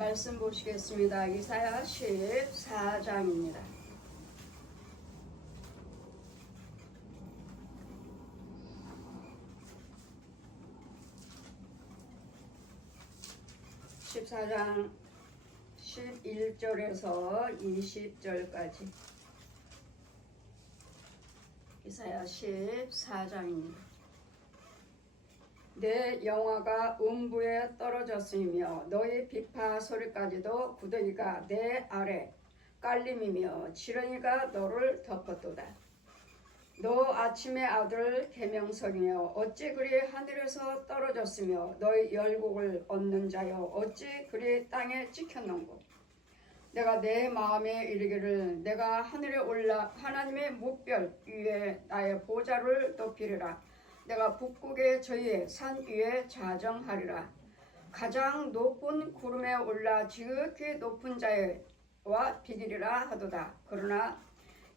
말씀 보시겠습니다. 이사야 14장입니다. (14장) 11절에서 20절까지 이사야 14장입니다. 내 영화가 음부에 떨어졌으며 너희 비파 소리까지도 구더기가 내 아래 깔림이며 지렁이가 너를 덮었도다. 너 아침의 아들 계명성이여 어찌 그리 하늘에서 떨어졌으며 너희 열국을 얻는 자여 어찌 그리 땅에 찍혔는고. 내가 내 마음에 이르기를 내가 하늘에 올라 하나님의 묵별 위에 나의 보좌를 높이리라. 내가 북극의 저희의 산 위에 자정하리라. 가장 높은 구름에 올라 지극히 높은 자와 비기리라 하도다. 그러나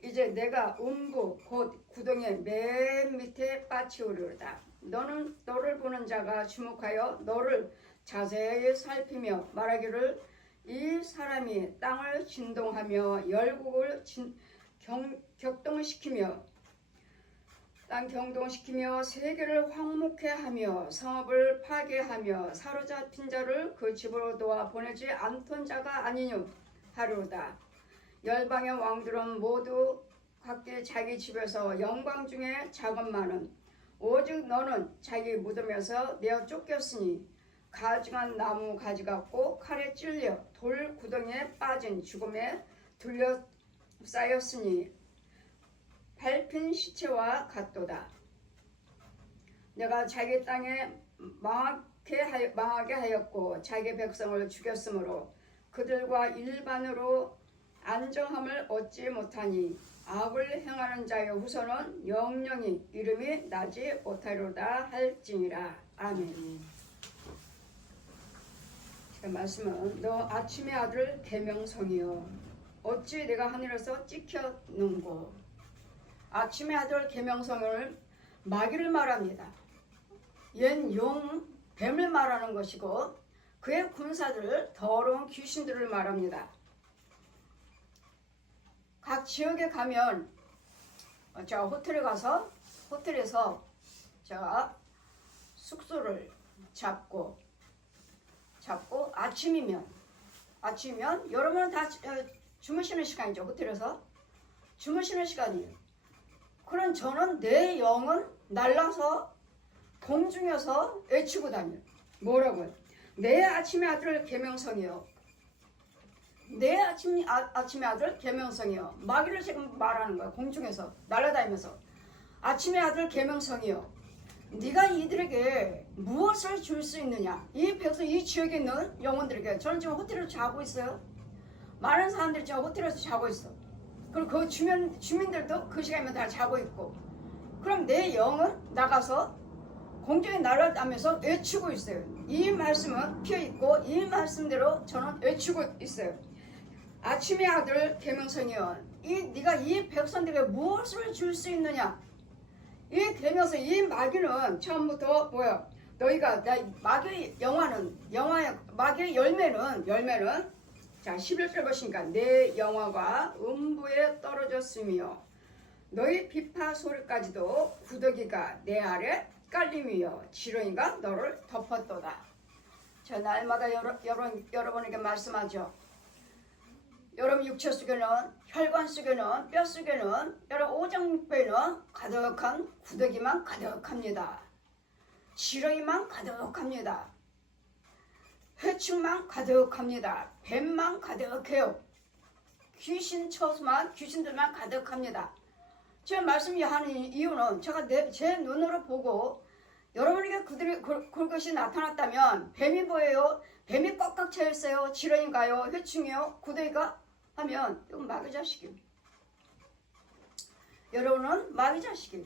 이제 내가 음부 곧 구덩이의 맨 밑에 빠치우리로다. 너는 너를 보는 자가 주목하여 너를 자세히 살피며 말하기를 이 사람이 땅을 진동하며 열국을 격동시키며 땅 경동시키며 세계를 황무케 하며 성읍을 파괴하며 사로잡힌 자를 그 집으로 도와 보내지 않던 자가 아니뇨 하리로다. 열방의 왕들은 모두 각기 자기 집에서 영광 중에 작업만은 오직 너는 자기 무덤에서 내어 쫓겼으니 가증한 나무 가지 같고 칼에 찔려 돌 구덩이에 빠진 죽음에 둘러싸였으니 밟힌 시체와 같도다. 내가 자기 땅에 망하게 하였고 자기 백성을 죽였으므로 그들과 일반으로 안정함을 얻지 못하니 악을 행하는 자의 후손은 영영이 이름이 나지 못하리로다 할지니라. 아멘. 말씀은 너 아침의 아들 계명성이여 어찌 내가 하늘에서 찍혔는고. 아침의 아들 계명성을 마귀를 말합니다. 옛 용, 뱀을 말하는 것이고 그의 군사들, 더러운 귀신들을 말합니다. 각 지역에 가면 제가 호텔에 가서 호텔에서 제가 숙소를 잡고 아침이면 여러분은 다 주무시는 시간이죠. 호텔에서 주무시는 시간이에요. 그럼 저는 내 영은 날라서 공중에서 외치고 다녀요. 뭐라고요? 내 아침의 아들 계명성이요. 내 아침의 아들 계명성이요. 마귀를 지금 말하는 거예요. 공중에서 날아다니면서 아침의 아들 계명성이요. 네가 이들에게 무엇을 줄 수 있느냐? 이 백성, 이 지역에 있는 영혼들에게. 저는 지금 호텔에서 자고 있어요. 많은 사람들이 지금 호텔에서 자고 있어. 그리고 그 주민들도 그 시간이면 다 자고 있고. 그럼 내 영은 나가서 공중에 날아다니면서 외치고 있어요. 이 말씀은 피어있고 이 말씀대로 저는 외치고 있어요. 아침의 아들 계명성이여 네가 이 백성들에게 무엇을 줄 수 있느냐. 이 계명성, 이 마귀는 처음부터 뭐야? 너희가 마귀의 마귀의 열매는 자 11절 보시니까 내 영화가 음부에 떨어졌으며 너희 비파 소리까지도 구더기가 내 아래 깔림이여 지렁이가 너를 덮었도다. 저 날마다 여러분에게 말씀하죠. 여러분 육체 속에는 혈관 속에는 뼈 속에는 여러분 오장육부에는 가득한 구더기만 가득합니다. 지렁이만 가득합니다. 회충만 가득합니다. 뱀만 가득해요. 귀신들만 가득합니다. 제가 말씀하는 이유는 제가 제 눈으로 보고 여러분에게 그것이 나타났다면 뱀이 뭐예요? 뱀이 꽉꽉 차 있어요. 지렁이가요? 회충이요? 구더기가? 하면 이건 마귀 자식이에요. 여러분은 마귀 자식이에요.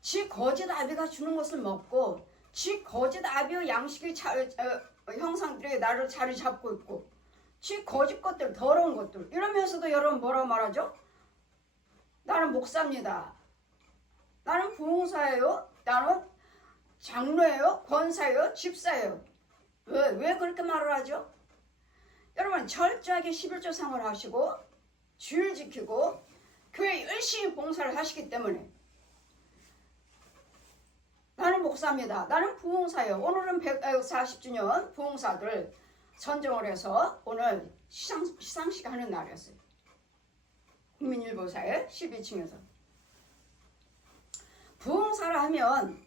지 거짓 아비가 주는 것을 먹고 지 거짓 아비의 양식의 형상들이 나를 자리 잡고 있고 지 거짓 것들, 더러운 것들 이러면서도 여러분 뭐라고 말하죠? 나는 목사입니다. 나는 부흥사예요. 나는 장로예요. 권사예요. 집사예요. 왜 그렇게 말을 하죠? 여러분 철저하게 11조 생활을 하시고 주일 지키고 교회 열심히 봉사를 하시기 때문에 나는 목사입니다. 나는 부흥사예요. 오늘은 140주년 부흥사들 선정을 해서 오늘 시상식 하는 날이었어요. 국민일보사의 12층에서. 부흥사를 하면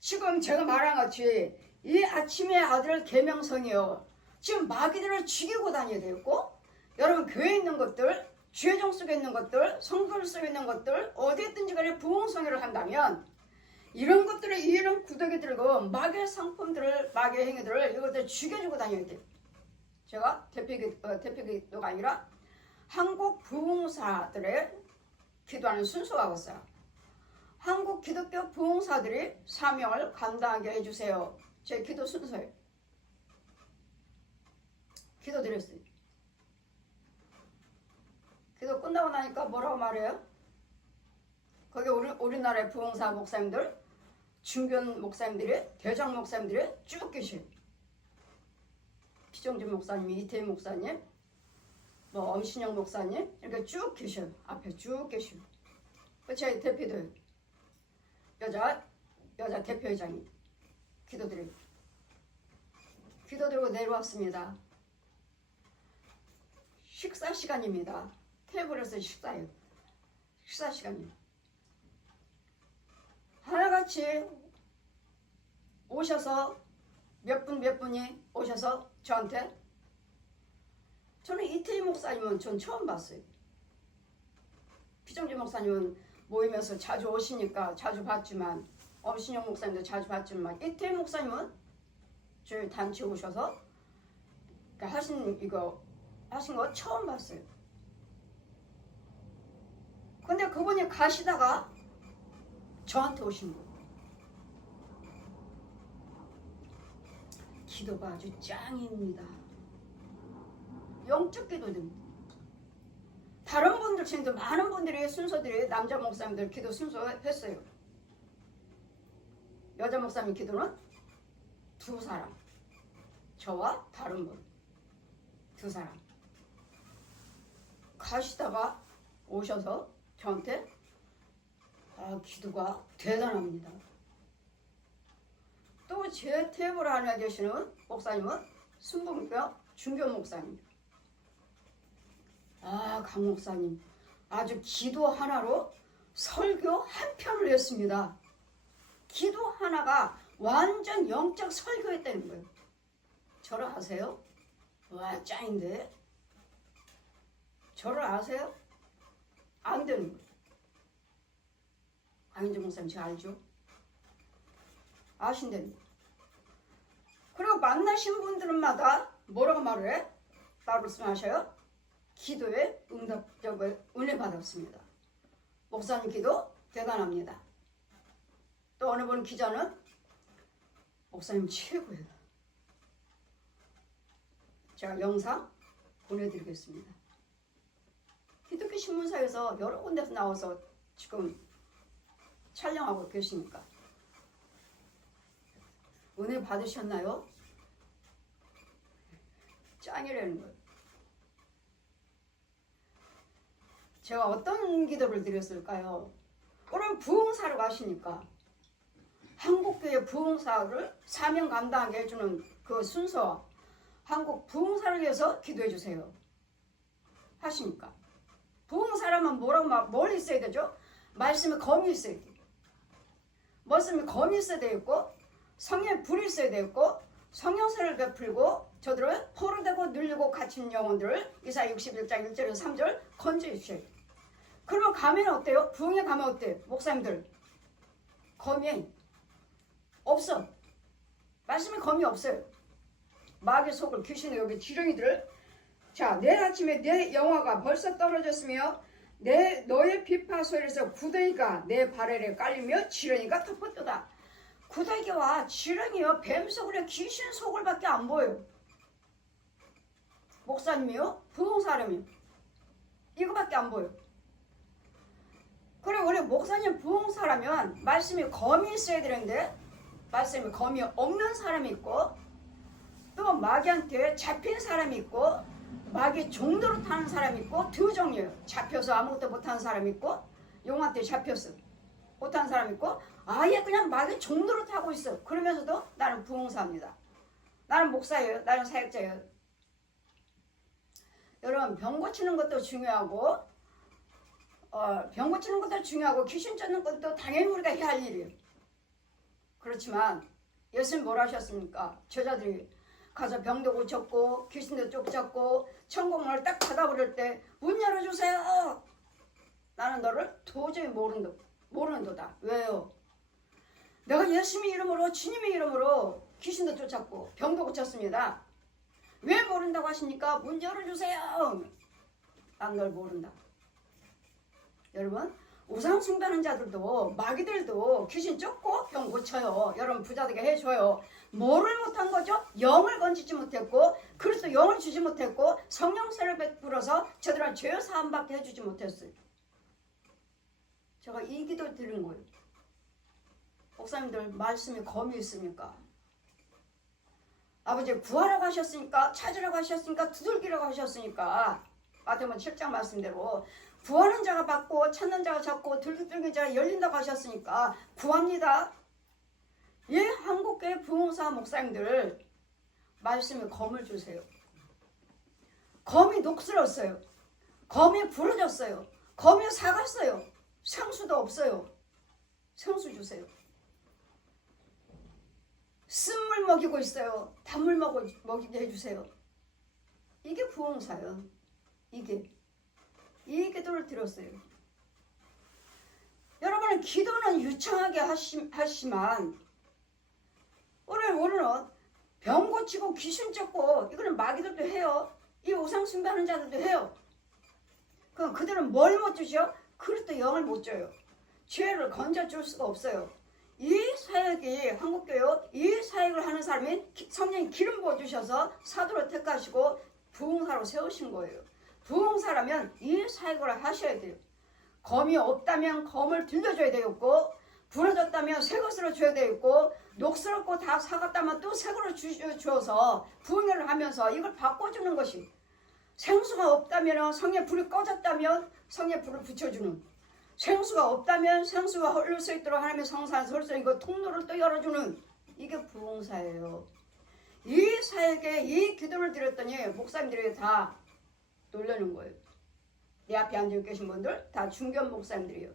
지금 제가 말한 같이 이 아침의 아들 계명성이요. 지금 마귀들을 죽이고 다녀야 되고 여러분 교회에 있는 것들, 주회종 속에 있는 것들, 성도들 속에 있는 것들 어디에 있든지 간에 부흥성회를 한다면 이런 것들을 이런 구더기 들고 마귀의 상품들을 마귀의 행위들을 이것들 죽여주고 다녀야 돼요. 제가 대표기도가 아니라 한국 부흥사들의 기도하는 순서가 있어요. 한국 기독교 부흥사들이 사명을 감당하게 해주세요. 제 기도 순서예요. 기도 드렸어요. 기도 끝나고 나니까 뭐라고 말해요? 거기 우리나라의 부흥사 목사님들, 중견 목사님들이, 대장 목사님들이 쭉 계셔요. 피정진 목사님, 이태희 목사님, 뭐 엄신영 목사님 이렇게 쭉 계셔요. 앞에 쭉 계셔요. 제 대표도 여자 대표회장이 기도드려요. 기도드리고 내려왔습니다. 식사 시간입니다. 테이블에서 식사예요. 식사 시간이에요. 하나같이 오셔서 몇 분이 오셔서 저한테 저는 이태희 목사님은 전 처음 봤어요. 피정진 목사님은 모임에서 자주 오시니까 자주 봤지만 엄신영 목사님도 자주 봤지만 이태희 목사님은 저희 단체 오셔서 하신 거 처음 봤어요. 근데 그분이 가시다가 저한테 오신 거예요. 기도가 아주 짱입니다. 영적 기도입니다. 다른 분들 중에도 많은 분들이 순서들이 남자 목사님들 기도 순서 했어요. 여자 목사님 기도는 두 사람, 저와 다른 분 두 사람 가시다가 오셔서 저한테 기도가 대단합니다. 또 제 테이블 안에 계시는 목사님은 순복음교 중교 목사님. 강 목사님 아주 기도 하나로 설교 한 편을 했습니다. 기도 하나가 완전 영적 설교했다는 거예요. 저를 아세요? 와 짱인데. 저를 아세요? 안 되는 거예요. 강인재 목사님 제가 알죠? 아신다는 거예요. 그리고 만나신 분들마다 뭐라고 말해? 말씀하셔요? 기도에 응답적을 은혜 받았습니다. 목사님 기도 대단합니다. 또 어느 분 기자는 목사님 최고예요. 제가 영상 보내드리겠습니다. 기독교 신문사에서 여러 군데서 나와서 지금 촬영하고 계시니까 은혜 받으셨나요? 짱이라는 거예요. 제가 어떤 기도를 드렸을까요? 오늘 부흥사로 가시니까 한국교회 부흥사를 사명 감당하게 해주는 그 순서 한국 부흥사를 위해서 기도해 주세요 하시니까 부흥사라면 뭘 있어야 되죠? 말씀에 검이 있어야 돼요. 말씀에 검이 있어야 되고 성령의 불이 있어야 되고 성령세를 베풀고 저들을 포로되고 눌리고 갇힌 영혼들을 이사야 61장 1절에서 3절 건져해 주셔야 돼요. 그러면 가면 어때요? 부흥에 가면 어때요? 목사님들 검이 없어. 말씀에 검이 없어요. 마귀 속을 귀신의 여기 지렁이들을 자 내일 아침에 내 영화가 벌써 떨어졌으며 너의 비파 소리에서 구더기가 내 발에 깔리며 지렁이가 덮었도다. 구더기와 지렁이와 뱀 속을 귀신 속을밖에 안 보여요. 목사님이요? 부흥사람이요? 이거밖에 안 보여요. 그리고 우리 목사님 부흥사라면 말씀이 검이 있어야 되는데 말씀이 검이 없는 사람이 있고 또 마귀한테 잡힌 사람이 있고 마귀 종도로 타는 사람이 있고 두 종류예요. 잡혀서 아무것도 못하는 사람이 있고 용한테 잡혀서 못하는 사람이 있고 아예 그냥 마귀 종도로 타고 있어. 그러면서도 나는 부흥사입니다. 나는 목사예요. 나는 사역자예요. 여러분 병 고치는 것도 중요하고 병 고치는 것도 중요하고 귀신 쫓는 것도 당연히 우리가 해야 할 일이에요. 그렇지만 예수님 뭘 하셨습니까? 저자들이 가서 병도 고쳤고 귀신도 쫓았고 천국문을 딱 닫아버릴 때 문 열어주세요. 나는 너를 도저히 모르는도다. 왜요? 내가 예수님의 이름으로 주님의 이름으로 귀신도 쫓았고 병도 고쳤습니다. 왜 모른다고 하십니까? 문 열어주세요. 난 널 모른다. 여러분 우상 숭배하는 자들도 마귀들도 귀신 쫓고 병 고쳐요. 여러분 부자되게 해줘요. 뭐를 못한 거죠? 영을 건지지 못했고 그리스도 영을 주지 못했고 성령세를 베풀어서 저들은 죄 사함밖에 해주지 못했어요. 제가 이 기도 드린 거예요. 목사님들 말씀에 검이 있습니까? 아버지 구하라고 하셨으니까 찾으라고 하셨으니까 두들기라고 하셨으니까 마태복음 7장 말씀대로 구하는 자가 받고 찾는 자가 찾고 들기는 자가 열린다고 하셨으니까 구합니다. 예, 한국교회 부흥사 목사님들 말씀에 검을 주세요. 검이 녹슬었어요. 검이 부러졌어요. 검이 사갔어요. 생수도 없어요. 생수 주세요. 쓴물 먹이고 있어요. 단물 먹이게 해주세요. 이게 부흥사예요. 이 기도를 드렸어요. 여러분은 기도는 유창하게 하시만 오늘은 병 고치고 귀신 쫓고 이거는 마귀들도 해요. 이 우상 숭배하는 자들도 해요. 그럼 그들은 뭘 못 주죠? 그리스도 영을 못 줘요. 죄를 건져줄 수가 없어요. 이 사역이 한국교회 이 사역을 하는 사람이 성령이 기름 부어주셔서 사도로 택하시고 부흥사로 세우신 거예요. 부흥사라면 이 사역을 하셔야 돼요. 검이 없다면 검을 들려줘야 되겠고 부러졌다면 새 것으로 줘야 되겠고 녹슬었고 다 사갔다면 또 새 것으로 주어서 부흥을 하면서 이걸 바꿔주는 것이 생수가 없다면 성의 불이 꺼졌다면 성의 불을 붙여주는 생수가 없다면 생수가 흘릴 수 있도록 하나님의 성산에서 흘릴 수 있는 통로를 또 열어주는 이게 부흥사예요. 이 사역에 이 기도를 드렸더니 목사님들이 다 놀라는 거예요. 내 앞에 앉아 계신 분들 다 중견 목사님들이에요.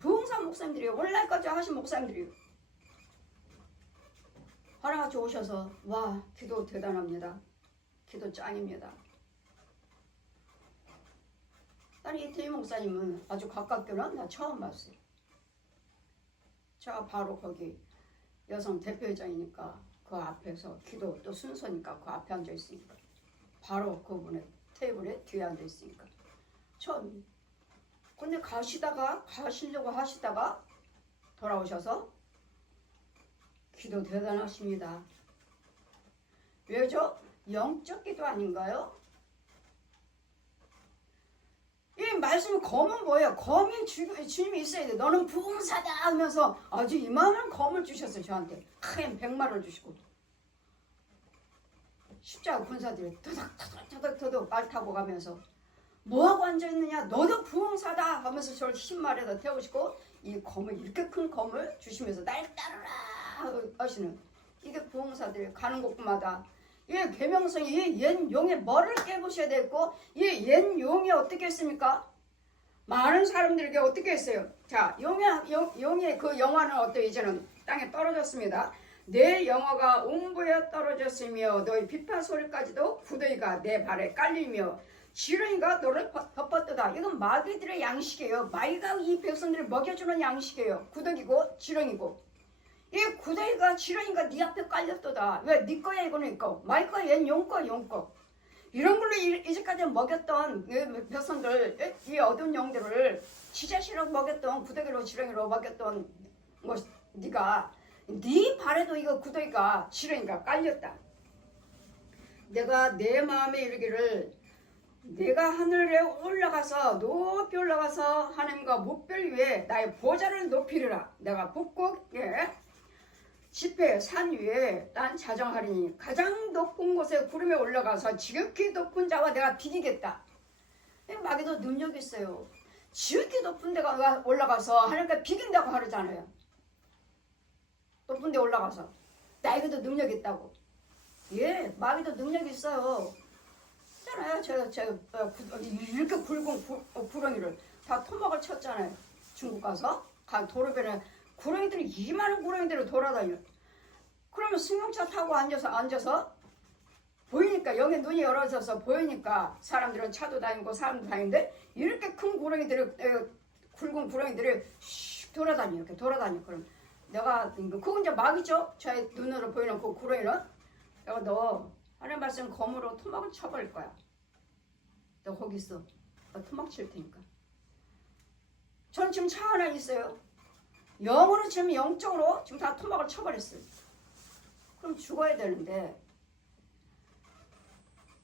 부흥사 목사님들이에요. 오늘날까지 하신 목사님들이에요. 하나같이 오셔서 와 기도 대단합니다. 기도 짱입니다. 나는 이태희 목사님은 아주 가깝게는 나 처음 봤어요. 제가 바로 거기 여성 대표회장이니까 그 앞에서 기도 또 순서니까 그 앞에 앉아 있으니까 바로 그분의 테이블에 뒤에 앉아 있으니까 처음. 근데 가시려고 하시다가 돌아오셔서 기도 대단하십니다. 왜죠? 영적 기도 아닌가요? 이 말씀 검은 뭐예요? 검이 주님이 있어야 돼. 너는 부흥사다 하면서 아주 이만한 검을 주셨어요. 저한테 큰 100만을 주시고 십자가 군사들이 터덕터덕 말 타고 가면서 뭐하고 앉아있느냐 너도 부흥사다 하면서 저를 흰말에다 태우시고 이 검을 이렇게 큰 검을 주시면서 날 따르라 하시는 이게 부흥사들이 가는 곳마다 이 계명성이 이 옛 용의 머리를 깨부셔야 되고 이 옛 용이 어떻게 했습니까? 많은 사람들에게 어떻게 했어요? 자, 용의 그 영화는 어때? 이제는 땅에 떨어졌습니다. 내 영화가 웅부에 떨어졌으며 너희 비파 소리까지도 구더기가 내 발에 깔리며 지렁이가 너를 덮었도다. 이건 마귀들의 양식이에요. 마귀가 이 백성들을 먹여주는 양식이에요. 구더기고 지렁이고. 이 구더기가 지렁이가 네 앞에 깔렸도다. 왜? 네 거야 이거는 있고 마귀 거야 얘는 용 거야 용 거. 이런 걸로 이제까지 먹였던 백성들 이 어두운 영들을 지자시로 먹였던 구더기로 지렁이로 먹였던 네가 네 발에도 이거 구더기가 지렁이가 깔렸다. 내가 내 마음에 이르기를 내가 하늘에 올라가서 높이 올라가서 하나님과 목별 위에 나의 보좌를 높이리라. 내가 북극에 집회 산 위에 난 자정하리니 가장 높은 곳에 구름에 올라가서 지극히 높은 자와 내가 비기겠다. 마귀도 능력이 있어요. 지극히 높은 데가 올라가서 하나님께 비긴다고 하잖아요. 높은 데 올라가서 나에게도 능력이 있다고. 예, 마귀도 능력이 있어요. 있잖아요. 이렇게 굵은 구렁이를 다 토막을 쳤잖아요. 중국 가서 도로변에 구렁이들이 이 많은 구렁이들을 돌아다녀. 그러면 승용차 타고 앉아서 보이니까 영의 눈이 열어져서 보이니까 사람들은 차도 다니고 사람도 다니는데 이렇게 큰 구렁이들이 굵은 구렁이들이 슉 돌아다녀. 이렇게 돌아다녀. 그럼 내가 그건 이제 마귀죠. 제 눈으로 보이는 그 구렁이는 내가 너 하나님 말씀 검으로 토막을 쳐버릴 거야. 너 거기 있어. 나 토막 칠 테니까. 저는 지금 차 하나 있어요. 영으로 지금 영적으로 지금 다 토막을 쳐버렸어요. 그럼 죽어야 되는데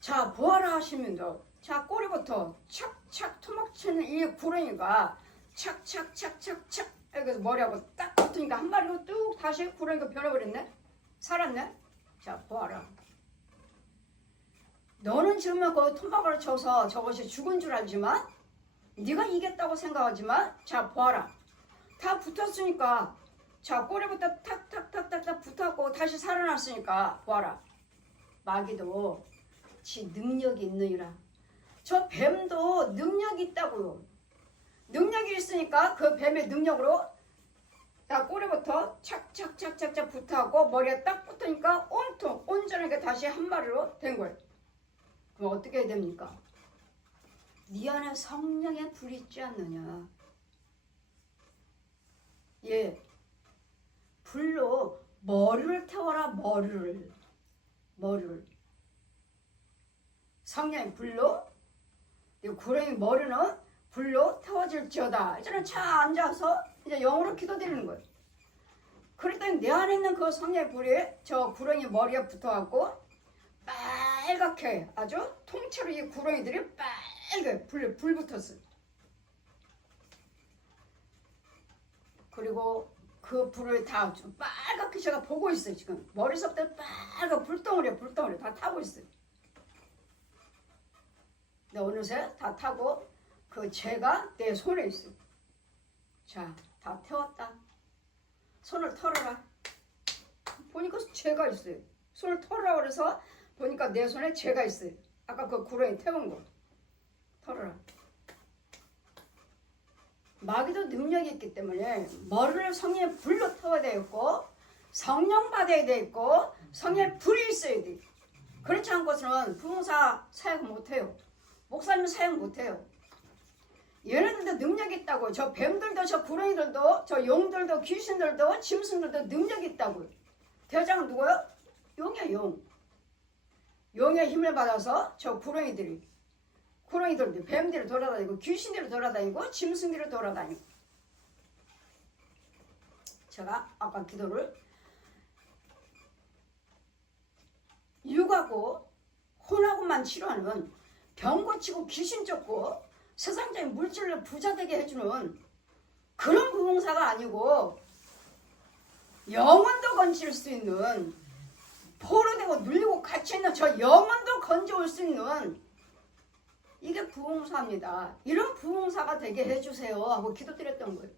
자 보아라 하시면서 자 꼬리부터 착착 토막 치는 이 구렁이가 착착착착착 여기서 머리하고 딱 붙으니까 한 마리로 뚝 다시 구렁이가 변해버렸네. 살았네. 자 보아라. 너는 지금 그 토막을 쳐서 저것이 죽은 줄 알지만 네가 이겼다고 생각하지만 자 보아라. 다 붙었으니까 자 꼬리부터 탁탁탁탁탁 붙었고 다시 살아났으니까 보아라. 마귀도 지 능력이 있느니라. 저 뱀도 능력이 있다고요. 능력이 있으니까 그 뱀의 능력으로 자 꼬리부터 착착착착착 붙어갖고 머리에 딱 붙으니까 온통 온전하게 다시 한 마리로 된 거예요. 그럼 어떻게 해야 됩니까? 네 안에 성령의 불이 있지 않느냐. 예, 불로 머리를 태워라. 머리를 성령의 불로 구렁이 머리는 불로 태워질지어다. 이제는 차 앉아서 이제 영으로 기도드리는 거예요. 그랬더니 내 안에 있는 그 성령의 불이 저 구렁이 머리에 붙어갖고 빨갛게 아주 통째로 이 구렁이들이 빨갛게 불 붙었어요. 그리고 그 불을 다 빨갛게 제가 보고 있어요. 지금 머리서부터 빨간 불덩어리 다 타고 있어요. 근데 어느새 다 타고 그 재가 내 손에 있어요. 자, 다 태웠다. 손을 털어라. 보니까 재가 있어요. 손을 털어라 그래서 보니까 내 손에 재가 있어요. 아까 그 구렁이 태운 거 털어라. 마귀도 능력이 있기 때문에 머리를 성령의 불로 태워야 되겠고 성령 받아야 되겠고 성령의 불이 있어야 돼. 그렇지 않고서는 부흥사 사역 못해요. 목사님 사역 못해요. 얘네들도 능력이 있다고. 저 뱀들도 저 구렁이들도 저 용들도 귀신들도 짐승들도 능력이 있다고요. 대장은 누구요? 용이야 용. 용의 힘을 받아서 저 구렁이들이 뱀들이 돌아다니고 귀신들이 돌아다니고 짐승들이 돌아다니고. 제가 아까 기도를 육하고 혼하고만 치료하는 병 고치고 귀신 쫓고 세상적인 물질로 부자되게 해주는 그런 부흥사가 아니고 영혼도 건질 수 있는 포로되고 눌리고 갇혀있는 저 영혼도 건져올 수 있는 이게 부흥사입니다. 이런 부흥사가 되게 해주세요 하고 기도드렸던 거예요.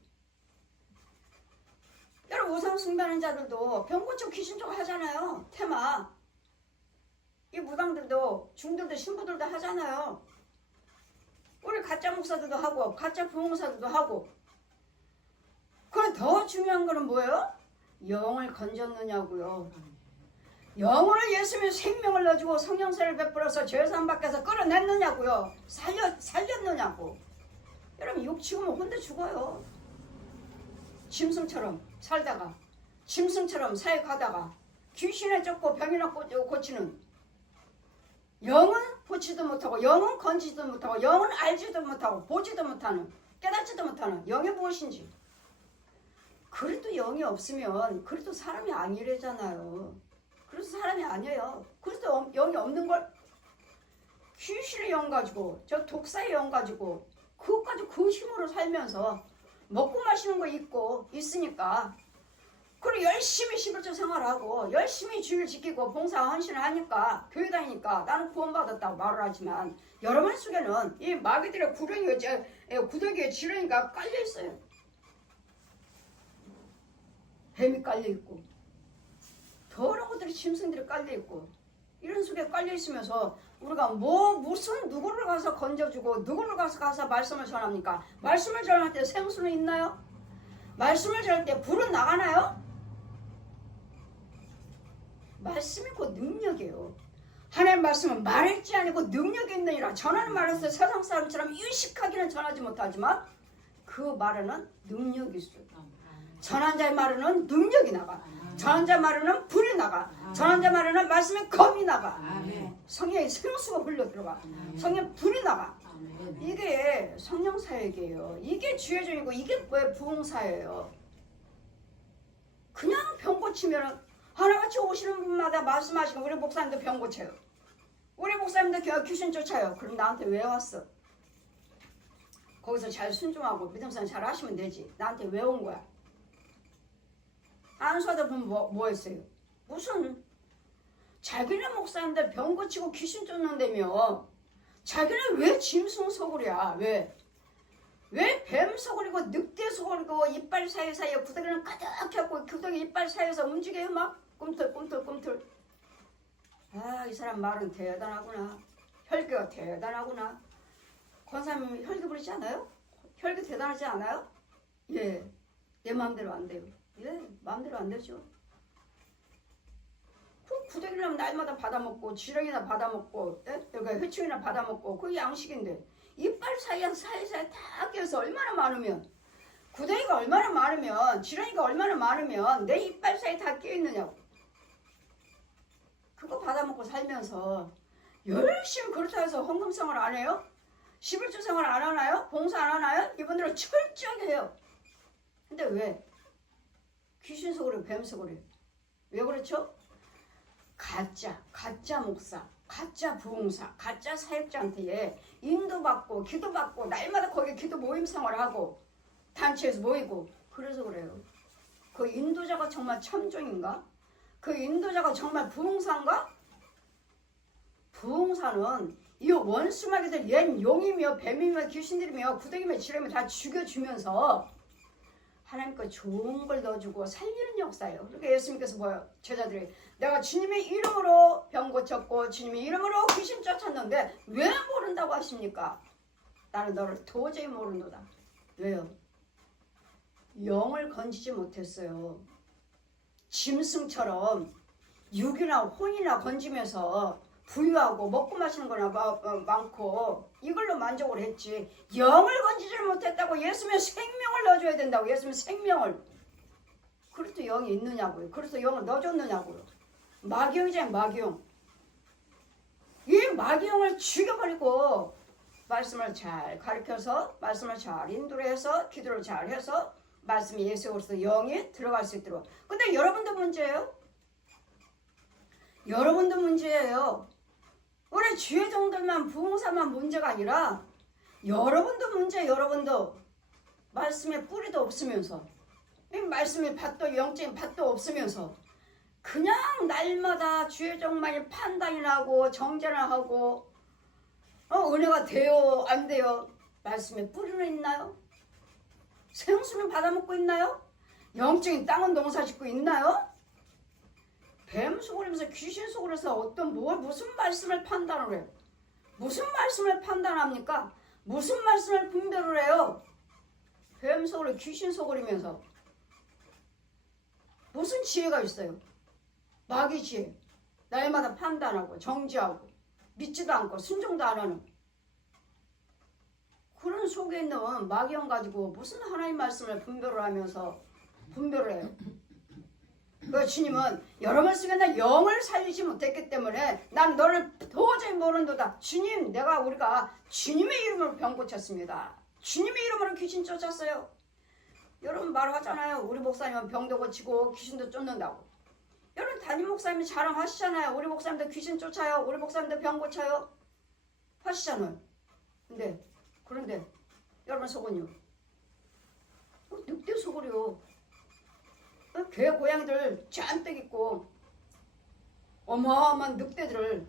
여러분 우상 숭배하는 자들도 병 고치고 귀신 쫓고 하잖아요. 테마 이 무당들도 중들도 신부들도 하잖아요. 우리 가짜 목사들도 하고 가짜 부흥사들도 하고. 그럼 더 중요한 거는 뭐예요? 영을 건졌느냐고요. 영으로 예수님의 생명을 넣어주고 성령세를 베풀어서 죄사함 밖에서 끌어냈느냐고요. 살렸느냐고. 여러분 육 치우면 혼자 죽어요. 짐승처럼 살다가 짐승처럼 사역하다가 귀신에 쫓고 병이나 고치는 영은 보지도 못하고 영은 건지도 못하고 영은 알지도 못하고 보지도 못하는 깨닫지도 못하는 영이 무엇인지. 그래도 영이 없으면 그래도 사람이 아니래잖아요. 그래서 사람이 아니에요. 그래서 영이 없는 걸 귀신의 영 가지고 저 독사의 영 가지고 그것까지 그 힘으로 살면서 먹고 마시는 거 있고 있으니까 그리고 열심히 11조 생활하고 열심히 주일 지키고 봉사 헌신을 하니까 교회 다니니까 나는 구원받았다고 말을 하지만 여러분 속에는 이 마귀들의 구더기에 지렁이가 깔려 있어요. 뱀이 깔려 있고 더러운 것들이 짐승들이 깔려 있고 이런 속에 깔려 있으면서 우리가 무슨 누구를 가서 건져주고 누구를 가서 말씀을 전합니까? 말씀을 전할 때 생수는 있나요? 말씀을 전할 때 불은 나가나요? 말씀이 곧 능력이에요. 하나님 말씀은 말할지 아니고 능력이 있느니라. 전하는 말에서 세상 사람처럼 유식하기는 전하지 못하지만 그 말에는 능력이 있어요. 전한 자의 말에는 능력이 나가. 전한 자의 말에는 불이 나가. 전한 자의 말에는 말씀의 검이 나가. 성령의 생수가 흘러 들어가. 성령의 불이 나가. 이게 성령 사역이에요. 이게 주의종이고 이게 왜 부흥사예요. 그냥 병 고치면 하나같이 오시는 분마다 말씀하시고 우리 목사님도 병 고쳐요. 우리 목사님도 귀신 쫓아요. 그럼 나한테 왜 왔어? 거기서 잘 순종하고 믿음상 잘 하시면 되지. 나한테 왜 온 거야? 안수하다 보면 뭐 했어요? 무슨 자기네 목사님들 병 고치고 귀신 쫓는다며 자기는 왜 짐승 소굴이야? 왜 뱀 소굴이고 늑대 소굴이고 이빨 사이사이에 구더기는 가득하고 구더기 이빨 사이에서 움직여요 막 꿈틀꿈틀. 아, 이 사람 말은 대단하구나. 혈기가 대단하구나. 권사님 혈기 부리지 않아요? 혈기 대단하지 않아요? 예, 내 마음대로 안 돼요. 예, 마음대로 안 되죠. 그 구더기라면 날마다 받아먹고 지렁이나 받아먹고 해충이나 받아먹고 그게 양식인데 이빨 사이사이 다 껴서 얼마나 많으면 구더기가 얼마나 많으면 지렁이가 얼마나 많으면 내 이빨 사이에 다 껴있느냐고. 그거 받아먹고 살면서 열심히 그렇다 해서 헌금 생활 안 해요? 11조 생활 안 하나요? 봉사 안 하나요? 이분들은 철저하게 해요. 근데 왜? 귀신 속으로 뱀 속으로 왜 그렇죠? 가짜 목사, 가짜 부흥사, 가짜 사역자한테 인도받고 기도받고 날마다 거기 기도 모임 생활하고 단체에서 모이고 그래서 그래요. 그 인도자가 정말 참종인가? 그 인도자가 정말 부흥사인가? 부흥사는 이 원수마귀들 옛 용이며 뱀이며 귀신들이며 구덩이며 지렁이며 다 죽여주면서 하나님 거 좋은 걸 넣어주고 살리는 역사예요. 그러니까 예수님께서 뭐예요? 제자들이 내가 주님의 이름으로 병 고쳤고 주님의 이름으로 귀신 쫓았는데 왜 모른다고 하십니까? 나는 너를 도저히 모르노다. 왜요? 영을 건지지 못했어요. 짐승처럼 육이나 혼이나 건지면서 부유하고 먹고 마시는 거나 많고 이걸로 만족을 했지 영을 건지지를 못했다고. 예수님은 생명을 넣어줘야 된다고. 예수님은 생명을. 그래도 영이 있느냐고요. 그래서 영을 넣어줬느냐고요. 마귀영이잖아요. 마귀영. 이 마귀영을 죽여버리고 말씀을 잘 가르쳐서 말씀을 잘 인도해서 기도를 잘 해서 말씀이 예수로서 영이 들어갈 수 있도록. 근데 여러분도 문제예요. 여러분도 문제예요. 우리 주의종들만 부흥사만 문제가 아니라 여러분도 문제예요. 여러분도 말씀에 뿌리도 없으면서 이 말씀에 밭도 영적인 밭도 없으면서 그냥 날마다 주의종만이 판단이 나고 정죄를 하고 은혜가 돼요 안 돼요? 말씀에 뿌리는 있나요? 생수는 받아먹고 있나요? 영적인 땅은 농사 짓고 있나요? 뱀 속으로면서 귀신 속으로서 무슨 말씀을 판단을 해요? 무슨 말씀을 판단합니까? 무슨 말씀을 분별을 해요? 뱀 속으로 귀신 속으로면서 무슨 지혜가 있어요? 마귀 지혜. 날마다 판단하고 정지하고 믿지도 않고 순종도 안 하는 그런 속에 있는 마귀형 가지고 무슨 하나님 말씀을 분별을 하면서 분별을 해요. 그 주님은 여러분 속에 나 영을 살리지 못했기 때문에 난 너를 도저히 모른도다. 주님, 우리가 주님의 이름으로 병 고쳤습니다. 주님의 이름으로 귀신 쫓았어요. 여러분 말하잖아요. 우리 목사님은 병도 고치고 귀신도 쫓는다고. 여러분 담임 목사님이 자랑하시잖아요. 우리 목사님도 귀신 쫓아요. 우리 목사님도 병 고쳐요. 하시잖아요. 그런데 여러분 속은요? 늑대 속으려. 개 고양이들 잔뜩 있고 어마어마한 늑대들을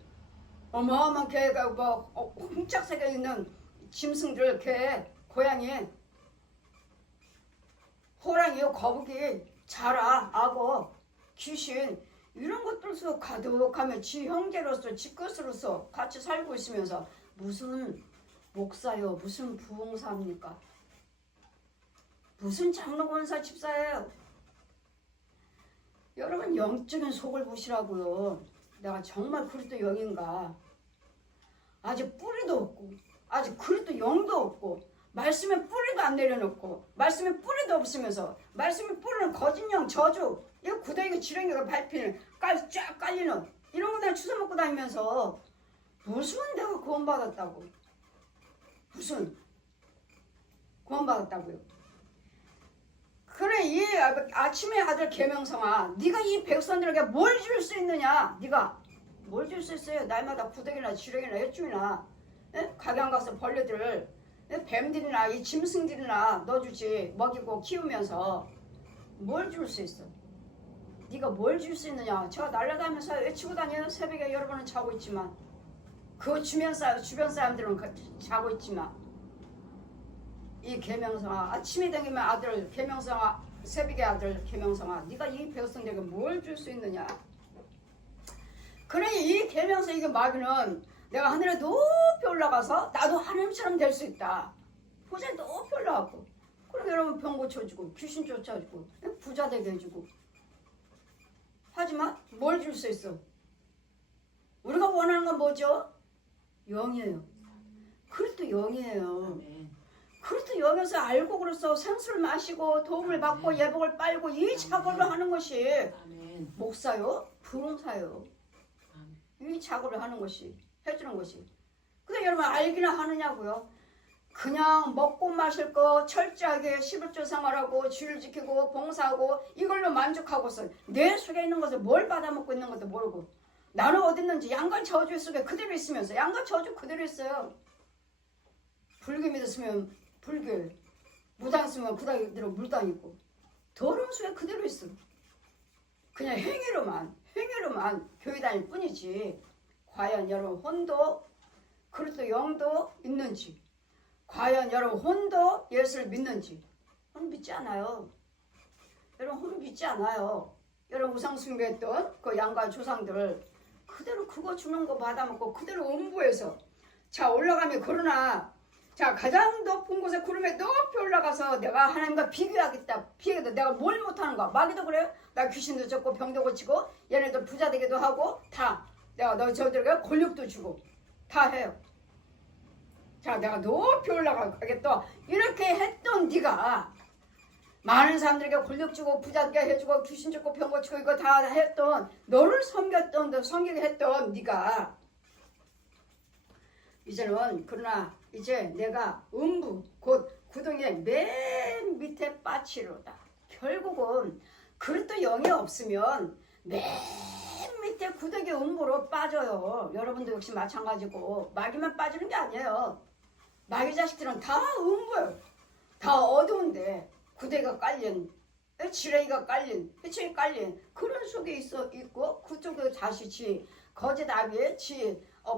어마어마한 개가 뭐 훔짝새겨 있는 짐승들 개 고양이 호랑이 거북이 자라 악어 귀신 이런 것들서 가득하며 지 형제로서 지 끝으로서 같이 살고 있으면서 무슨 목사요 무슨 부흥사입니까? 무슨 장로 권사 집사예요? 여러분 영적인 속을 보시라고요. 내가 정말 그리스도 영인가? 아직 뿌리도 없고 아직 그리스도 영도 없고 말씀에 뿌리도 안 내려놓고 말씀에 뿌리도 없으면서 말씀에 뿌리는 거짓령 저주 이거 구더기가 지렁이가 밟히는 쫙 깔리는 이런 거 다 주워 먹고 다니면서 무슨 내가 구원받았다고 무슨 구원받았다고요. 그래 이 아침에 아들 계명성아 네가 이 백성들에게 뭘 줄 수 있느냐. 네가 뭘 줄 수 있어요. 날마다 구더기나 지렁이나 해충이나 가게 가서 벌레들을 뱀들이나 이 짐승들이나 넣어주지 먹이고 키우면서 뭘 줄 수 있어. 네가 뭘 줄 수 있느냐. 제가 날아다니면서 외치고 다녀요. 새벽에 여러분은 자고 있지만 그 주변 사람들은 자고 있지만 이 계명성아 아침이 되면 아들 계명성아 새벽에 아들 계명성아 네가 이 백성들에게 뭘 줄 수 있느냐. 그러니 이 계명성 이게 마귀는 내가 하늘에 높이 올라가서 나도 하나님처럼 될 수 있다. 보좌에 높이 올라가고 그럼 여러분 병 고쳐주고 귀신 쫓아주고 부자 되게 해주고 하지만 뭘 줄 수 있어? 우리가 원하는 건 뭐죠? 영이에요. 그리스도 영이에요. 그리스도 영에서 알고 그래서 생수를 마시고 도움을 받고 예복을 빨고 이 작업을 하는 것이 목사요? 부흥사요. 이 작업을 하는 것이 해주는 것이. 근데 여러분 알기나 하느냐고요? 그냥 먹고 마실 거 철저하게 11조 생활하고 주일 지키고 봉사하고 이걸로 만족하고서 내 속에 있는 것을 뭘 받아먹고 있는 것도 모르고 나는 어디 있는지 양간 저주 속에 그대로 있으면서 양간 저주 그대로 있어요. 불교 믿었으면 불교, 무당 쓰면 그대로 물당 있고 더러운 속에 그대로 있어. 그냥 행위로만 교회 다닐 뿐이지 과연 여러분 혼도 그리스도 영도 있는지 과연 여러분 혼도 예수를 믿는지 혼 믿지 않아요. 여러분 혼 믿지 않아요. 여러분 우상 숭배했던 그 양과 조상들 그대로 그거 주는 거 받아먹고 그대로 음부해서 자 올라가면 그러나 자 가장 높은 곳에 구름에 높이 올라가서 내가 하나님과 비교하겠다. 내가 뭘 못하는가. 마귀도 그래요. 나 귀신도 쫓고 병도 고치고 얘네들 부자 되기도 하고 다 내가 저들에게 권력도 주고 다 해요. 자 내가 높이 올라가겠다. 이렇게 했던 네가 많은 사람들에게 권력 주고 부자 되게 해주고 귀신 쫓고 병 고치고 이거 다 했던 너를 섬기게 했던 네가 이제는 그러나 이제 내가 음부 곧 구덩이의 맨 밑에 빠치로다. 결국은 그릇도 영이 없으면 맨 밑에 구덩이 음부로 빠져요. 여러분도 역시 마찬가지고 마귀만 빠지는 게 아니에요. 마귀 자식들은 다 음부예요. 다 어두운데 구덩이가 깔린 지뢰기가 깔린 해충이 깔린 그런 속에 있고 그쪽에 다시 거짓 아비의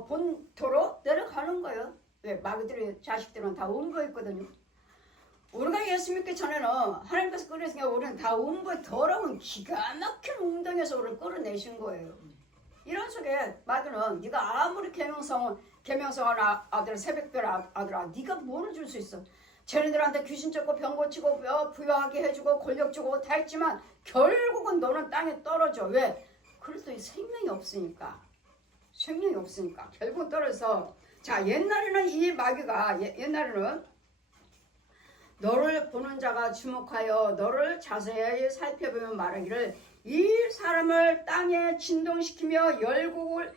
본토로 내려가는 거예요. 왜? 마귀들의 자식들은 다 음부에 있거든요. 우리가 예수 믿기 전에는 하나님께서 끌어내시니까 우리는 다 음부의 더러운 기가 막힌 웅덩이에서 우리를 끌어내신 거예요. 이런 속에 마귀는 네가 아무리 계명성한 아들 새벽별 아들아 네가 뭐를 줄 수 있어. 쟤네들한테 귀신 쫓고 병 고치고 부유하게 해주고 권력 주고 다 했지만 결국은 너는 땅에 떨어져. 왜? 그래서 생명이 없으니까 결국은 떨어져서 자 옛날에는 이 마귀가 옛날에는 너를 보는 자가 주목하여 너를 자세히 살펴보면 말하기를 이 사람을 땅에 진동시키며 열국을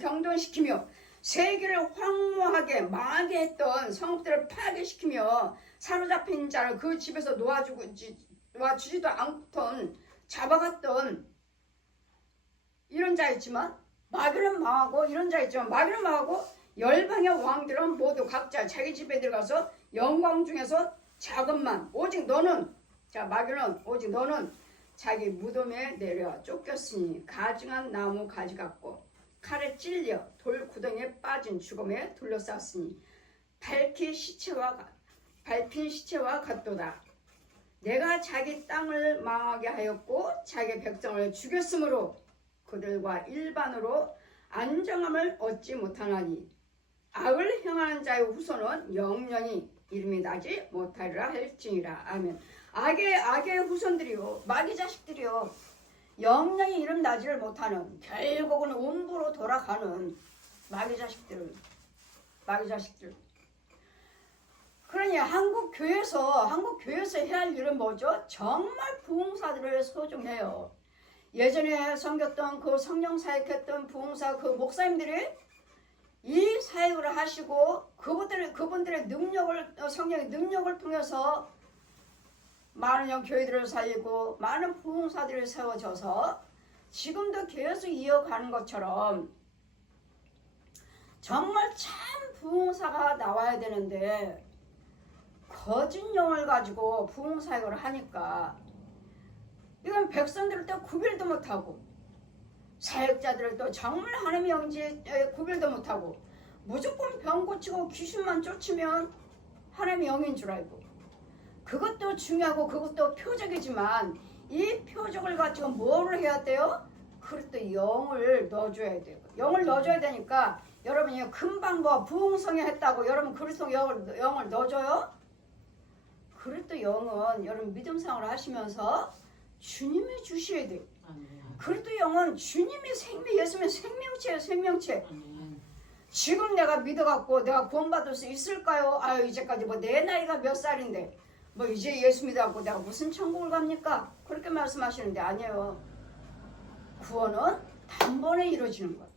경동시키며 세계를 황무하게 망하게 했던 성읍들을 파괴시키며 사로잡힌 자를 그 집에서 놓아주지도 않던 잡아갔던 이런 자였지만 마귀는 망하고 이런 자였지만 마귀는 망하고 열방의 왕들은 모두 각자 자기 집에 들어가서 영광 중에서 자금만 오직 너는 자 마귀는 오직 너는 자기 무덤에 내려 쫓겼으니 가증한 나무 가지 같고 칼에 찔려 돌 구덩이에 빠진 죽음에 둘러쌌으니 밟힌 시체와 같도다. 내가 자기 땅을 망하게 하였고 자기 백성을 죽였으므로 그들과 일반으로 안정함을 얻지 못하나니 악을 행하는 자의 후손은 영원히 이름이 나지 못하리라 할지니라. 아멘. 악의 후손들이요, 마귀 자식들이요, 영영이 이름 나지를 못하는, 결국은 음부로 돌아가는 마귀 자식들. 그러니 한국 교회에서 해야 할 일은 뭐죠? 정말 부흥사들을 소중해요. 예전에 섬겼던 그 성령 사역했던 부흥사 그 목사님들이 이 사역을 하시고 그분들의 능력을, 성령의 능력을 통해서 많은 교회들을 살리고 많은 부흥사들이 세워져서 지금도 계속 이어가는 것처럼 정말 참 부흥사가 나와야 되는데 거짓 영을 가지고 부흥사역을 하니까 이건 백성들을 또 구별도 못하고 사역자들을 또 정말 하나님의 영인지 구별도 못하고 무조건 병 고치고 귀신만 쫓으면 하나님의 영인 줄 알고, 그것도 중요하고 그것도 표적이지만 이 표적을 가지고 뭐를 해야 돼요? 그것도 영을 넣어줘야 돼요. 영을 넣어줘야 되니까 여러분이 금방 뭐 부흥성에 했다고 여러분 그리스도 영을 넣어줘요? 그것도 영은 여러분 믿음 생활을 하시면서 주님이 주셔야 돼요. 그것도 영은 주님이 예수님의 생명체예요. 생명체. 지금 내가 믿어갖고 내가 구원받을 수 있을까요? 아유, 이제까지 뭐 내 나이가 몇 살인데 뭐 이제 예수 믿어갖고 내가 무슨 천국을 갑니까? 그렇게 말씀하시는데 아니에요. 구원은 단번에 이루어지는 거예요.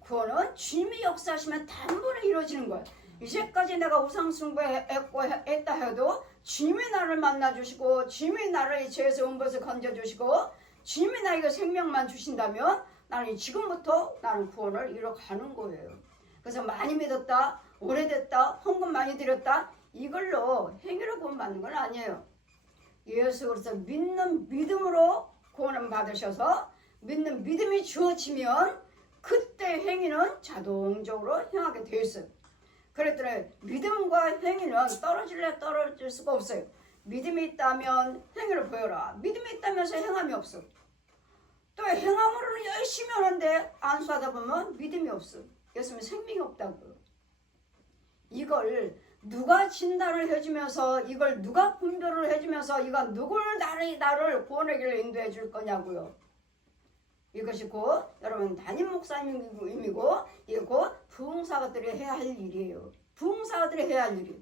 구원은 주님이 역사하시면 단번에 이루어지는 거예요. 이제까지 내가 우상숭배했고 했다 해도 주님이 나를 만나주시고 주님이 나를 죄에서 온 것을 건져주시고 주님이 나에게 생명만 주신다면 나는 지금부터 나는 구원을 이뤄가는 거예요. 그래서 많이 믿었다, 오래됐다, 헌금 많이 드렸다, 이걸로 행위로 구원받는 건 아니에요. 예수 그리스도 믿는 믿음으로 구원을 받으셔서 믿는 믿음이 주어지면 그때 행위는 자동적으로 행하게 되어 있어요. 그랬더니 믿음과 행위는 떨어질 수가 없어요. 믿음이 있다면 행위를 보여라. 믿음이 있다면서 행함이 없어. 또 행함으로 열심히 하는데 안수하다 보면 믿음이 없어. 예수님은 생명이 없다고요. 이걸 누가 진단을 해주면서, 이걸 누가 분별을 해주면서 이가 누굴 나를 구원의 길로 인도해 줄 거냐고요. 이것이 곧 여러분 담임 목사님이고 이게 곧 부흥사들이 해야 할 일이에요. 부흥사들이 해야 할 일이에요.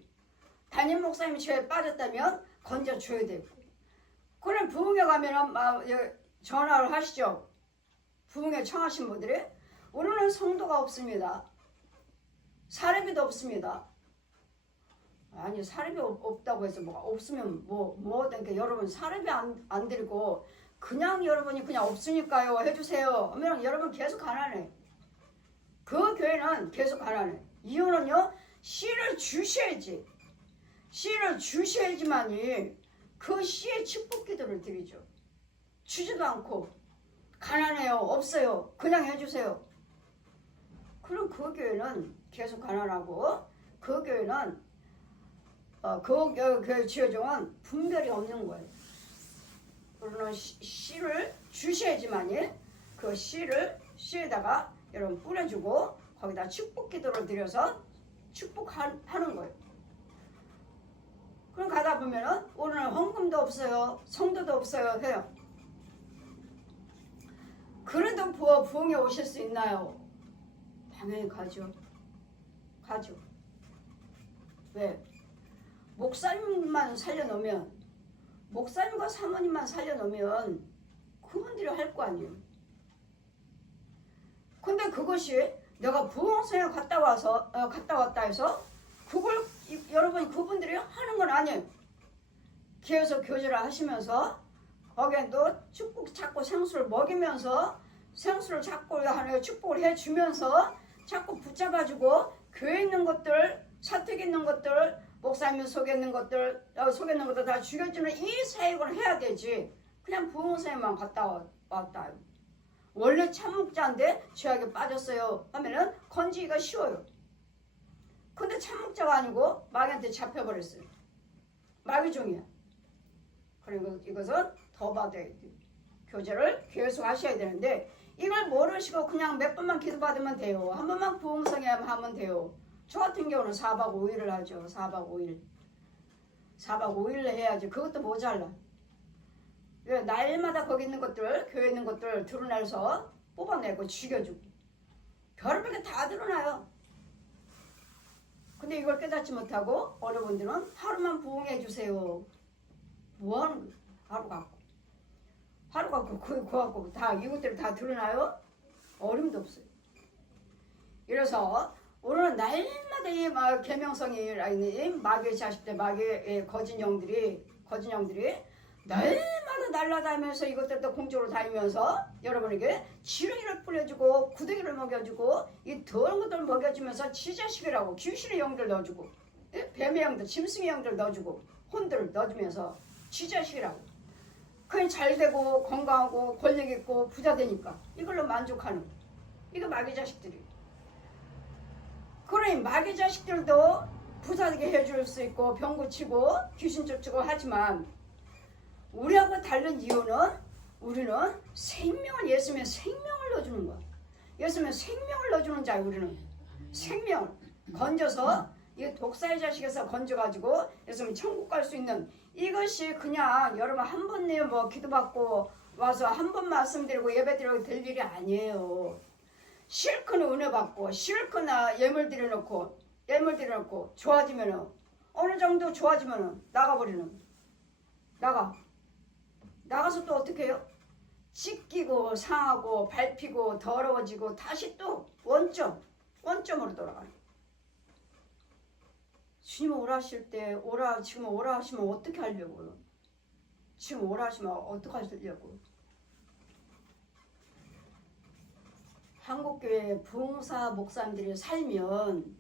담임 목사님이 죄에 빠졌다면 건져줘야 되고, 그럼 부흥회 가면은 전화를 하시죠. 부흥회 청하신 분들이 우리는 성도가 없습니다. 사례비도 없습니다. 아니 사례비 없다고 해서 뭐가 없으면 그러니까 여러분 사례비 안 드리고 그냥 여러분이 그냥 없으니까요 해주세요 하면 여러분 계속 가난해. 그 교회는 계속 가난해. 이유는요, 씨를 주셔야지. 씨를 주셔야지만이 그 씨의 축복 기도를 드리죠. 주지도 않고 가난해요, 없어요, 그냥 해주세요. 그럼 그 교회는 계속 가난하고 그 교회는 그 교회 지어종은 분별이 없는 거예요. 그러나 씨를 주셔야지만이 그 씨에다가 여러분 뿌려주고 거기다 축복 기도를 드려서 축복하는 거예요. 그럼 가다 보면은 오늘은 헌금도 없어요, 성도도 없어요 해요. 그래도 부흥에 오실 수 있나요? 당연히 가죠. 왜? 목사님만 살려놓으면, 목사님과 사모님만 살려놓으면 그분들이 할 거 아니에요. 근데 그것이 내가 부흥성에 갔다 왔다 해서 그걸 여러분이 그분들이 하는 건 아니에요. 계속 교제를 하시면서 거기에 또 축복 찾고 생수를 먹이면서 생수를 찾고 하는 축복을 해주면서 자꾸 붙잡아주고 교회 있는 것들, 사택 있는 것들, 목사님 속에 있는 것들 다 죽여주는 이 사역을 해야 되지. 그냥 부흥사에만 갔다 왔다. 원래 참목자인데 죄악에 빠졌어요 하면은 건지기가 쉬워요. 근데 참목자가 아니고 마귀한테 잡혀버렸어요. 마귀 종이야. 그리고 이것은 더 받아야 돼. 교제를 계속 하셔야 되는데 이걸 모르시고 그냥 몇 번만 기도받으면 돼요. 한 번만 부흥성에 하면 돼요. 저 같은 경우는 4박 5일을 하죠. 4박 5일. 4박 5일을 해야지. 그것도 모자라. 날마다 거기 있는 것들, 교회 있는 것들 드러내서 뽑아내고 죽여주고. 별의별 게 다 드러나요. 근데 이걸 깨닫지 못하고 어느 분들은 하루만 부흥해 주세요. 뭐 하는 거예요? 하루 갖고. 하루 갖고 그거 갖고 다 이것들이 다 드러나요? 어림도 없어요. 이래서 오늘은 날마다 이 계명성이 마귀의 자식들, 마귀의 거짓 영들이 날마다 날아다니면서 이것들도 공적으로 다니면서 여러분에게 지렁이를 뿌려주고 구더기를 먹여주고 이 더러운 것들을 먹여주면서 지자식이라고 귀신의 영들 넣어주고 뱀의 영들, 짐승의 영들 넣어주고 혼들을 넣어주면서 지자식이라고 그냥 잘되고 건강하고 권력 있고 부자 되니까 이걸로 만족하는 거예요. 이거 마귀 자식들이. 그러니 마귀 자식들도 부자되게 해줄 수 있고 병 고치고 귀신 쫓고 하지만 우리하고 다른 이유는 우리는 생명을 예수님의 생명을 넣어주는 거야. 예수님의 생명을 넣어주는 자야. 우리는 생명을 건져서 이 독사의 자식에서 건져가지고 예수님 천국 갈 수 있는 이것이 그냥 여러분 한 번 내에 뭐 기도받고 와서 한 번 말씀드리고 예배드리고 될 일이 아니에요. 실컷 은혜 받고 실컷 예물 드려놓고 좋아지면은 어느 정도 좋아지면은 나가버리는 나가서 또 어떻게 해요? 찢기고 상하고 밟히고 더러워지고 다시 또 원점으로 돌아가는. 주님 오라 하실 때 지금 오라 하시면 어떻게 하려고요? 지금 오라 하시면 어떻게 하시려고? 한국교회 부흥사 목사님들이 살면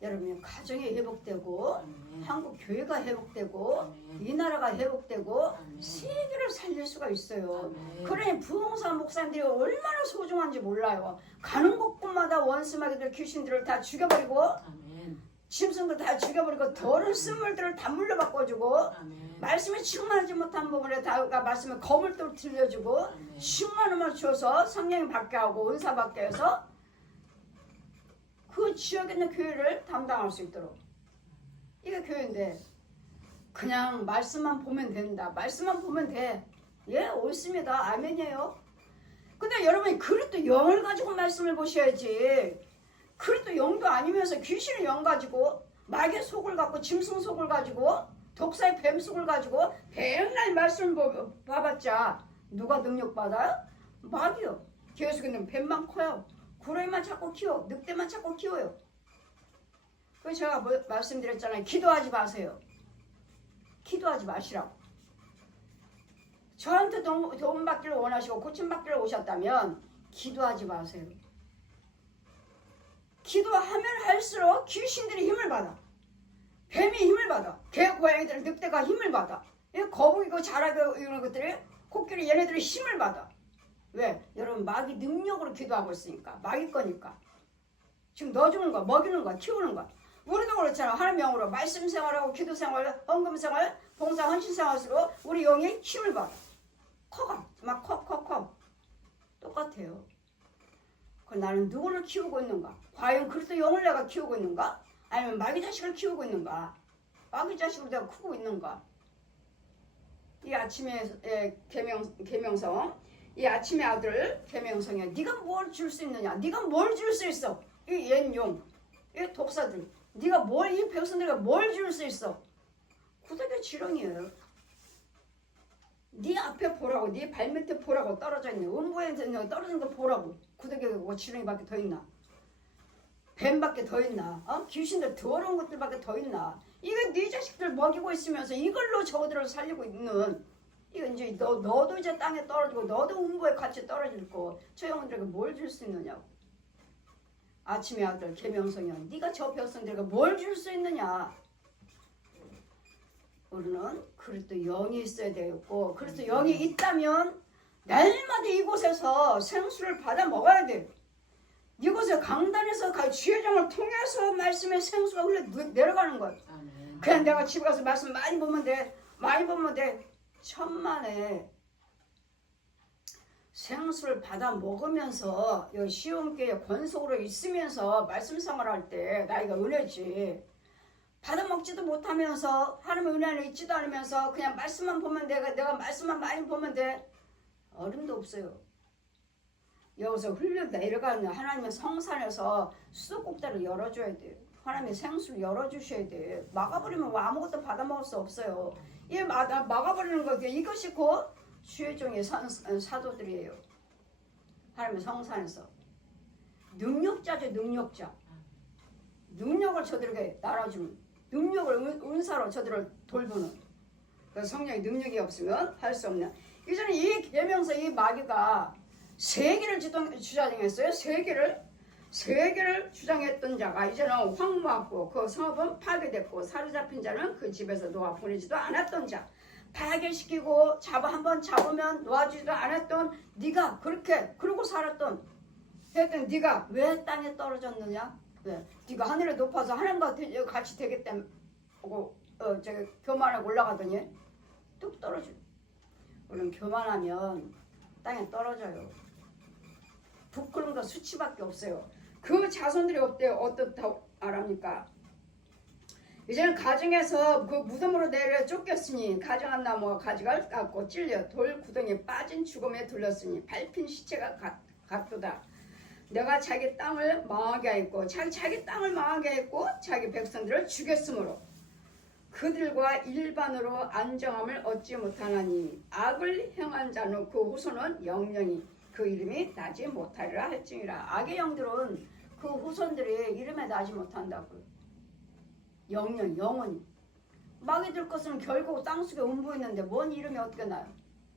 여러분 가정이 회복되고 한국 교회가 회복되고 이 나라가 회복되고 세계를 살릴 수가 있어요. 그러니 부흥사 목사님들이 얼마나 소중한지 몰라요. 가는 곳곳마다 원수마귀들 귀신들을 다 죽여버리고 짐승들 다 죽여버리고 더러운 쓴물들을 다 물려 바꿔주고 말씀에 충만하지 못한 부분에 다 말씀에 거물도 들려주고 충만함을 줘서 성령이 받게 하고 은사 받게 해서 그 지역에 있는 교회를 담당할 수 있도록. 이게 교회인데 그냥 말씀만 보면 된다. 말씀만 보면 돼. 예, 옳습니다. 아멘이에요. 근데 여러분이 그릇도 영을 가지고 말씀을 보셔야지. 그릇도 영도 아니면서 귀신의 영 가지고 마귀의 속을 갖고 짐승 속을 가지고 독사의 뱀 속을 가지고 백날 말씀을 봐봤자 누가 능력받아요? 마귀요. 계속 있는 뱀만 커요. 구렁이만 자꾸 키워. 늑대만 자꾸 키워요. 그래서 제가 말씀드렸잖아요. 기도하지 마세요. 기도하지 마시라고. 저한테 도움 받기를 원하시고 고침 받기를 오셨다면 기도하지 마세요. 기도하면 할수록 귀신들이 힘을 받아. 뱀이 힘을 받아. 개, 고양이들, 늑대가 힘을 받아. 거북이고 자라고 이런 것들이 코끼리 얘네들이 힘을 받아. 왜? 여러분 마귀 능력으로 기도하고 있으니까. 마귀 거니까. 지금 넣어주는 거야. 먹이는 거야. 키우는 거야. 우리도 그렇잖아. 하나님 영으로 말씀 생활하고 기도 생활, 헌금 생활, 봉사 헌신 생활으로 우리 영이 힘을 받아. 커가. 막 커. 똑같아요. 그럼 나는 누구를 키우고 있는가? 과연 그리스도 영을 내가 키우고 있는가? 아니면 마귀 자식을 키우고 있는가? 마귀 자식을 내가 크고 있는가? 이 아침에 계명성, 이 아침의 아들 계명성이야. 네가 뭘 줄 수 있느냐? 네가 뭘 줄 수 있어? 이 옛용, 이 독사들, 네가 이 백성들에게 뭘 줄 수 있어? 구더기 지렁이에요. 네 앞에 보라고, 네 발밑에 보라고 떨어져 있네. 음부에 떨어진 거 보라고. 구더기고 지렁이밖에 더 있나? 뱀밖에 더 있나? 귀신들 더러운 것들밖에 더 있나? 이거 네 자식들 먹이고 있으면서 이걸로 저들을 살리고 있는 이거 이제 너도 이제 땅에 떨어지고 너도 음부에 같이 떨어질 거. 저 영혼들에게 뭘 줄 수 있느냐고. 아침의 아들 계명성이야. 네가 저 백성들에게 뭘 줄 수 있느냐? 우리는 그리스도 영이 있어야 되겠고 그리스도 영이 있다면 날마다 이곳에서 생수를 받아 먹어야 돼. 이곳에 강단에서 지혜정을 통해서 말씀의 생수가 흘러 내려가는 거야. 그냥 내가 집에 가서 말씀 많이 보면 돼. 많이 보면 돼. 천만에 생수를 받아 먹으면서 시온교회 권속으로 있으면서 말씀 생활할 때 나이가 은혜지. 받아 먹지도 못하면서 하나님의 은혜 안에 있지도 않으면서 그냥 말씀만 보면 돼. 내가 말씀만 많이 보면 돼. 어림도 없어요. 여기서 흘러 내려가는 하나님의 성산에서 수도꼭지를 열어줘야 돼요. 하나님의 생수를 열어주셔야 돼. 막아버리면 아무것도 받아 먹을 수 없어요. 이 막아버리는 거 이것이 곧 주의 종의 사도들이에요. 하나님의 성산에서 능력자죠. 능력자. 능력을 저들에게 날아주는 능력을 은사로 저들을 돌보는 그래서 성령의 능력이 없으면 할 수 없는 이전에 이 계명서 이 마귀가 세계를 주장했어요. 세계를 주장했던 자가 이제는 황무하고 그 성읍은 파괴됐고 사로잡힌 자는 그 집에서 놓아 보내지도 않았던 자 파괴시키고 한번 잡으면 놓아주지도 않았던 네가 그렇게 그러고 살았던 했던 네가 왜 땅에 떨어졌느냐? 왜? 네가 하늘에 높아서 하나님과 같이 되겠다고 교만하고 올라가더니 뚝 떨어져. 우리는 교만하면 땅에 떨어져요. 부끄러움과 수치밖에 없어요. 그 자손들이 어떻다고 말합니까? 이제는 가정에서 그 무덤으로 내려 쫓겼으니 가정한 나무와 가지가 깎고 찔려 돌 구덩이에 빠진 죽음에 들렸으니 밟힌 시체가 같도다. 내가 자기 땅을 망하게 하였고 자기 땅을 망하게 했고 자기 백성들을 죽였으므로 그들과 일반으로 안정함을 얻지 못하나니 악을 행한 자는 그 후손은 영영이 그 이름이 나지 못하리라 할지니라. 악의 영들은 그 후손들이 이름에 나지 못한다고요. 영원히 마귀들 것은 결국 땅속에 음부있는데 뭔 이름이 어떻게 나요?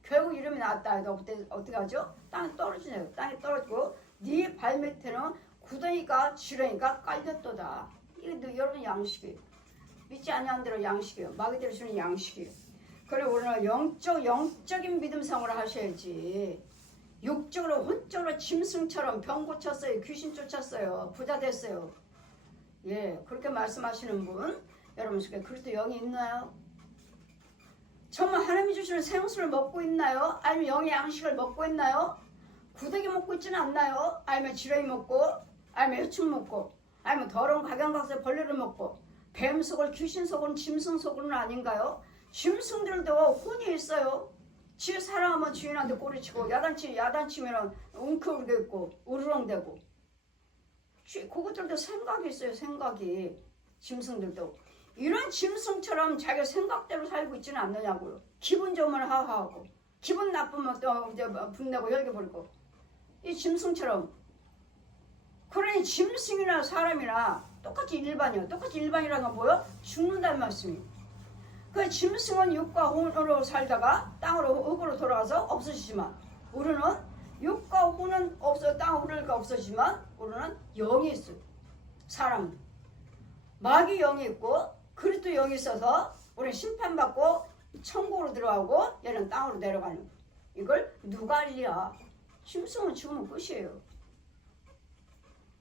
결국 이름이 나왔다 해도 어떻게 하죠? 땅에 떨어지네요. 땅에 떨어지고 네 발밑에는 구덩이가 지렁이가 깔렸도다. 이게 여러분 양식이에요. 믿지 아니한 대로 양식이에요. 마귀들이 주는 양식이에요. 그리고 우리는 영적인 믿음 생활을 하셔야지. 육적으로 혼적으로 짐승처럼 병 고쳤어요. 귀신 쫓았어요. 부자 됐어요. 예, 그렇게 말씀하시는 분 여러분 속에 그리스도 영이 있나요? 정말 하나님이 주시는 생수를 먹고 있나요? 아니면 영의 양식을 먹고 있나요? 구더기 먹고 있지는 않나요? 아니면 지렁이 먹고 아니면 해충 먹고 아니면 더러운 각양각색 벌레를 먹고 뱀 속을 귀신 속은 짐승 속은 아닌가요? 짐승들도 혼이 있어요. 지 사랑하면 주인한테 꼬리치고 야단치면 웅크리고 우르렁대고 그것들도 생각이 있어요. 생각이 짐승들도 이런 짐승처럼 자기 생각대로 살고 있지는 않느냐고요. 기분 좋으면 하하하고 기분 나쁘면 또 이제 분내고 열겨버리고 이 짐승처럼 그러니 짐승이나 사람이나 똑같이 일반이에요. 똑같이 일반이라는 건 뭐예요? 죽는다는 말씀이에요. 그 짐승은 육과 혼으로 살다가 땅으로 흙으로 돌아가서 없어지지만 우리는 육과 혼은 땅으로 흐르니까 없어지지만 우리는 영이 있어요. 사람은 마귀 영이 있고 그리스도 영이 있어서 우리는 심판받고 천국으로 들어가고 얘는 땅으로 내려가는 거예요. 이걸 누가 알리야? 짐승은 죽으면 끝이에요.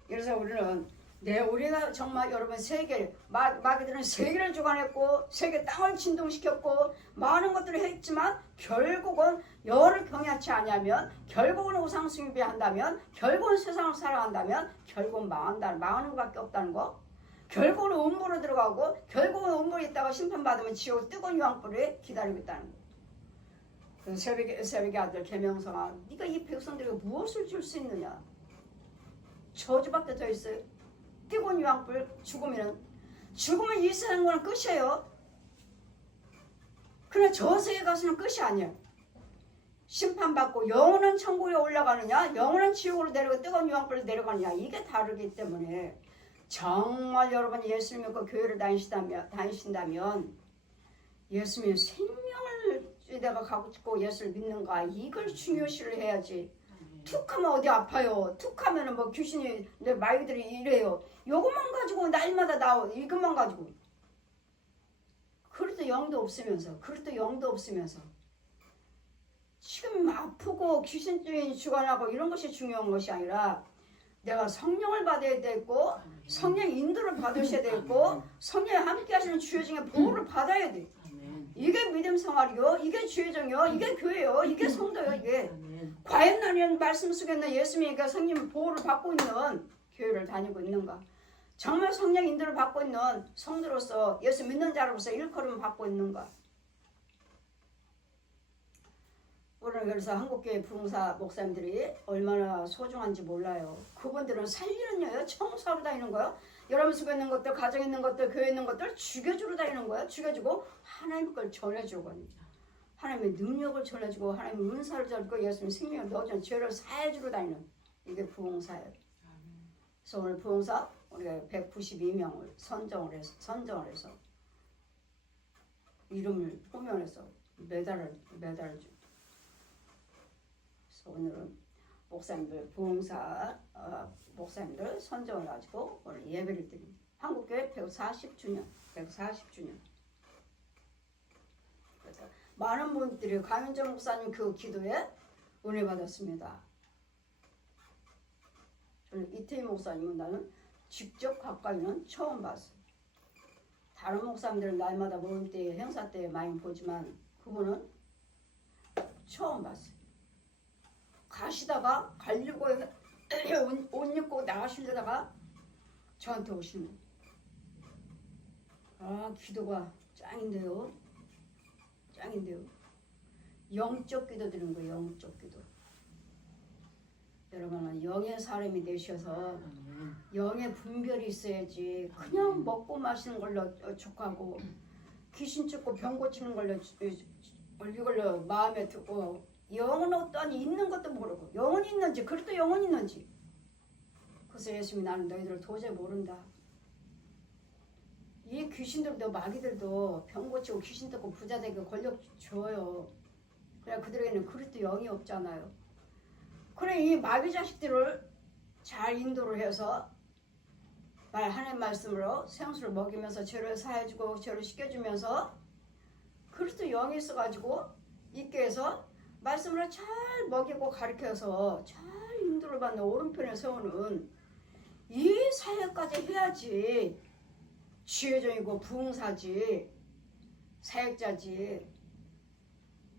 그래서 우리가 정말 여러분 마귀들은 세계를 주관했고 세계 땅을 진동시켰고 많은 것들을 했지만 결국은 열을 경외하지 아니하면 결국은 우상숭배한다면 결국은 세상을 사랑한다면 결국은 망하는 것밖에 없다는 거. 결국은 음부로 들어가고 결국은 음부에 있다가 심판받으면 지옥 뜨거운 유황불에 기다리고 있다는 거. 그래서 새벽의 아들 계명성아 네가 이 백성들에게 무엇을 줄 수 있느냐? 저주밖에 더 있어요. 뜨거운 유황불 죽으면 이 세상과는 끝이에요. 그러나 저세에 가서는 끝이 아니에요. 심판받고 영원한 천국에 올라가느냐 영원한 지옥으로 내려가 뜨거운 유황불로 내려가느냐 이게 다르기 때문에 정말 여러분 예수 믿고 교회를 다니신다면 예수님의 생명을 내가 갖고 예수를 믿는가 이걸 중요시를 해야지. 툭하면 어디 아파요. 툭하면 뭐 귀신이 내 마귀들이 이래요. 요것만 가지고 날마다 나오 이것만 가지고. 그래도 영도 없으면서 그리스도 영도 없으면서 지금 아프고 귀신 주관하고 이런 것이 중요한 것이 아니라 내가 성령을 받아야 되고 성령 인도를 받으셔야 되고 성령이 함께 하시는 주의 중에 보호를 받아야 돼. 이게 믿음 생활이요, 이게 주의정이요, 이게 교회요, 이게 성도요. 이게 과연 나는 말씀 속에는 예수님과 성령 보호를 받고 있는 교회를 다니고 있는가? 정말 성령 인도를 받고 있는 성도로서 예수 믿는 자로서 일컬음을 받고 있는가? 오늘 그래서 한국교회 부흥사 목사님들이 얼마나 소중한지 몰라요. 그분들은 살리는 여요, 청소하러 다니는 거요. 여러분 속에 있는 것들, 가정에 있는 것들, 교회에 있는 것들 죽여주러 다니는 거예요. 죽여주고 하나님 걸 전해주거든요. 하나님의 능력을 전해주고 하나님의 은사를 전해주고 예수님의 생명을 넣어주는 죄를 사해주러 다니는 이게 부흥사예요. 그래서 오늘 부흥사 우리가 192명을 선정을 해서 이름을 호명해서 메달을 주. 그래서 오늘은 목사님들 부흥사 목사님들 선정을 가지고 오늘 예배를 드립니다. 한국교회 140주년. 그래서 많은 분들이 강윤정 목사님 그 기도에 은혜 받았습니다. 저는 이태희 목사님은 나는 직접 가까이는 처음 봤어요. 다른 목사님들은 날마다 모임 때 행사 때 많이 보지만 그분은 처음 봤어요. 가시다가 가려고 옷 입고 나가시려다가 저한테 오시는 거예요. 아, 기도가 짱인데요. 영적 기도 드리는 거예요. 영적 기도. 여러분은 영의 사람이 되셔서 영의 분별이 있어야지 그냥 먹고 마시는 걸로 족하고 귀신 쫓고 병 고치는 걸로 이걸로 마음에 두고 영은 어떠하니 있는 것도 모르고 영은 있는지 그래도 영은 있는지. 그래서 예수님이 나는 너희들을 도저히 모른다. 이 귀신들도 마귀들도 병 고치고 귀신 뜯고 부자 되게 권력 줘요. 그래 그들에게는 그리스도 영이 없잖아요. 그래 이 마귀 자식들을 잘 인도를 해서 하나님 말씀으로 생수를 먹이면서 죄를 사해주고 죄를 씻겨주면서 그리스도 영이 있어가지고 있게 해서 말씀으로 잘 먹이고 가르쳐서 잘 인도를 받는 오른편에 세우는 이 사역까지 해야지 지혜정이고 부흥사지 사역자지.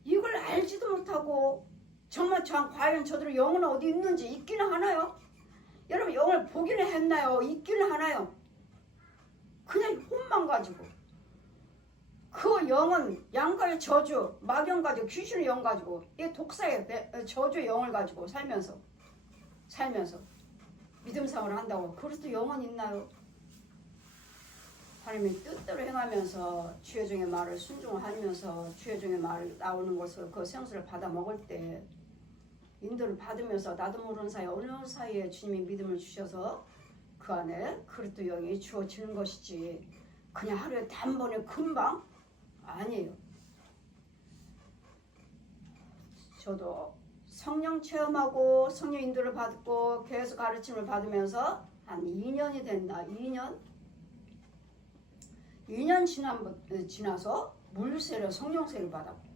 이걸 알지도 못하고 정말 과연 저들의 영은 어디 있는지 있기는 하나요? 여러분 영을 보기는 했나요? 있기는 하나요? 그냥 혼만 가지고 그 영은 양가의 저주, 마귀영 가지고 귀신의 영 가지고 이 독사의 저주의 영을 가지고 살면서 믿음생활을 한다고 그리스도 영은 있나요? 하나님의 뜻대로 행하면서 주의 종의 말을 순종하면서 주의 종의 말을 나오는 것을 그 생수를 받아 먹을 때 인도를 받으면서 나도 모르는 사이에 어느 사이에 주님이 믿음을 주셔서 그 안에 그리스도 영이 주어지는 것이지 그냥 하루에 단번에 금방 아니에요. 저도 성령 체험하고 성령 인도를 받고 계속 가르침을 받으면서 한 2년이 된다. 2년 지나서 물세례 성령세를 받았고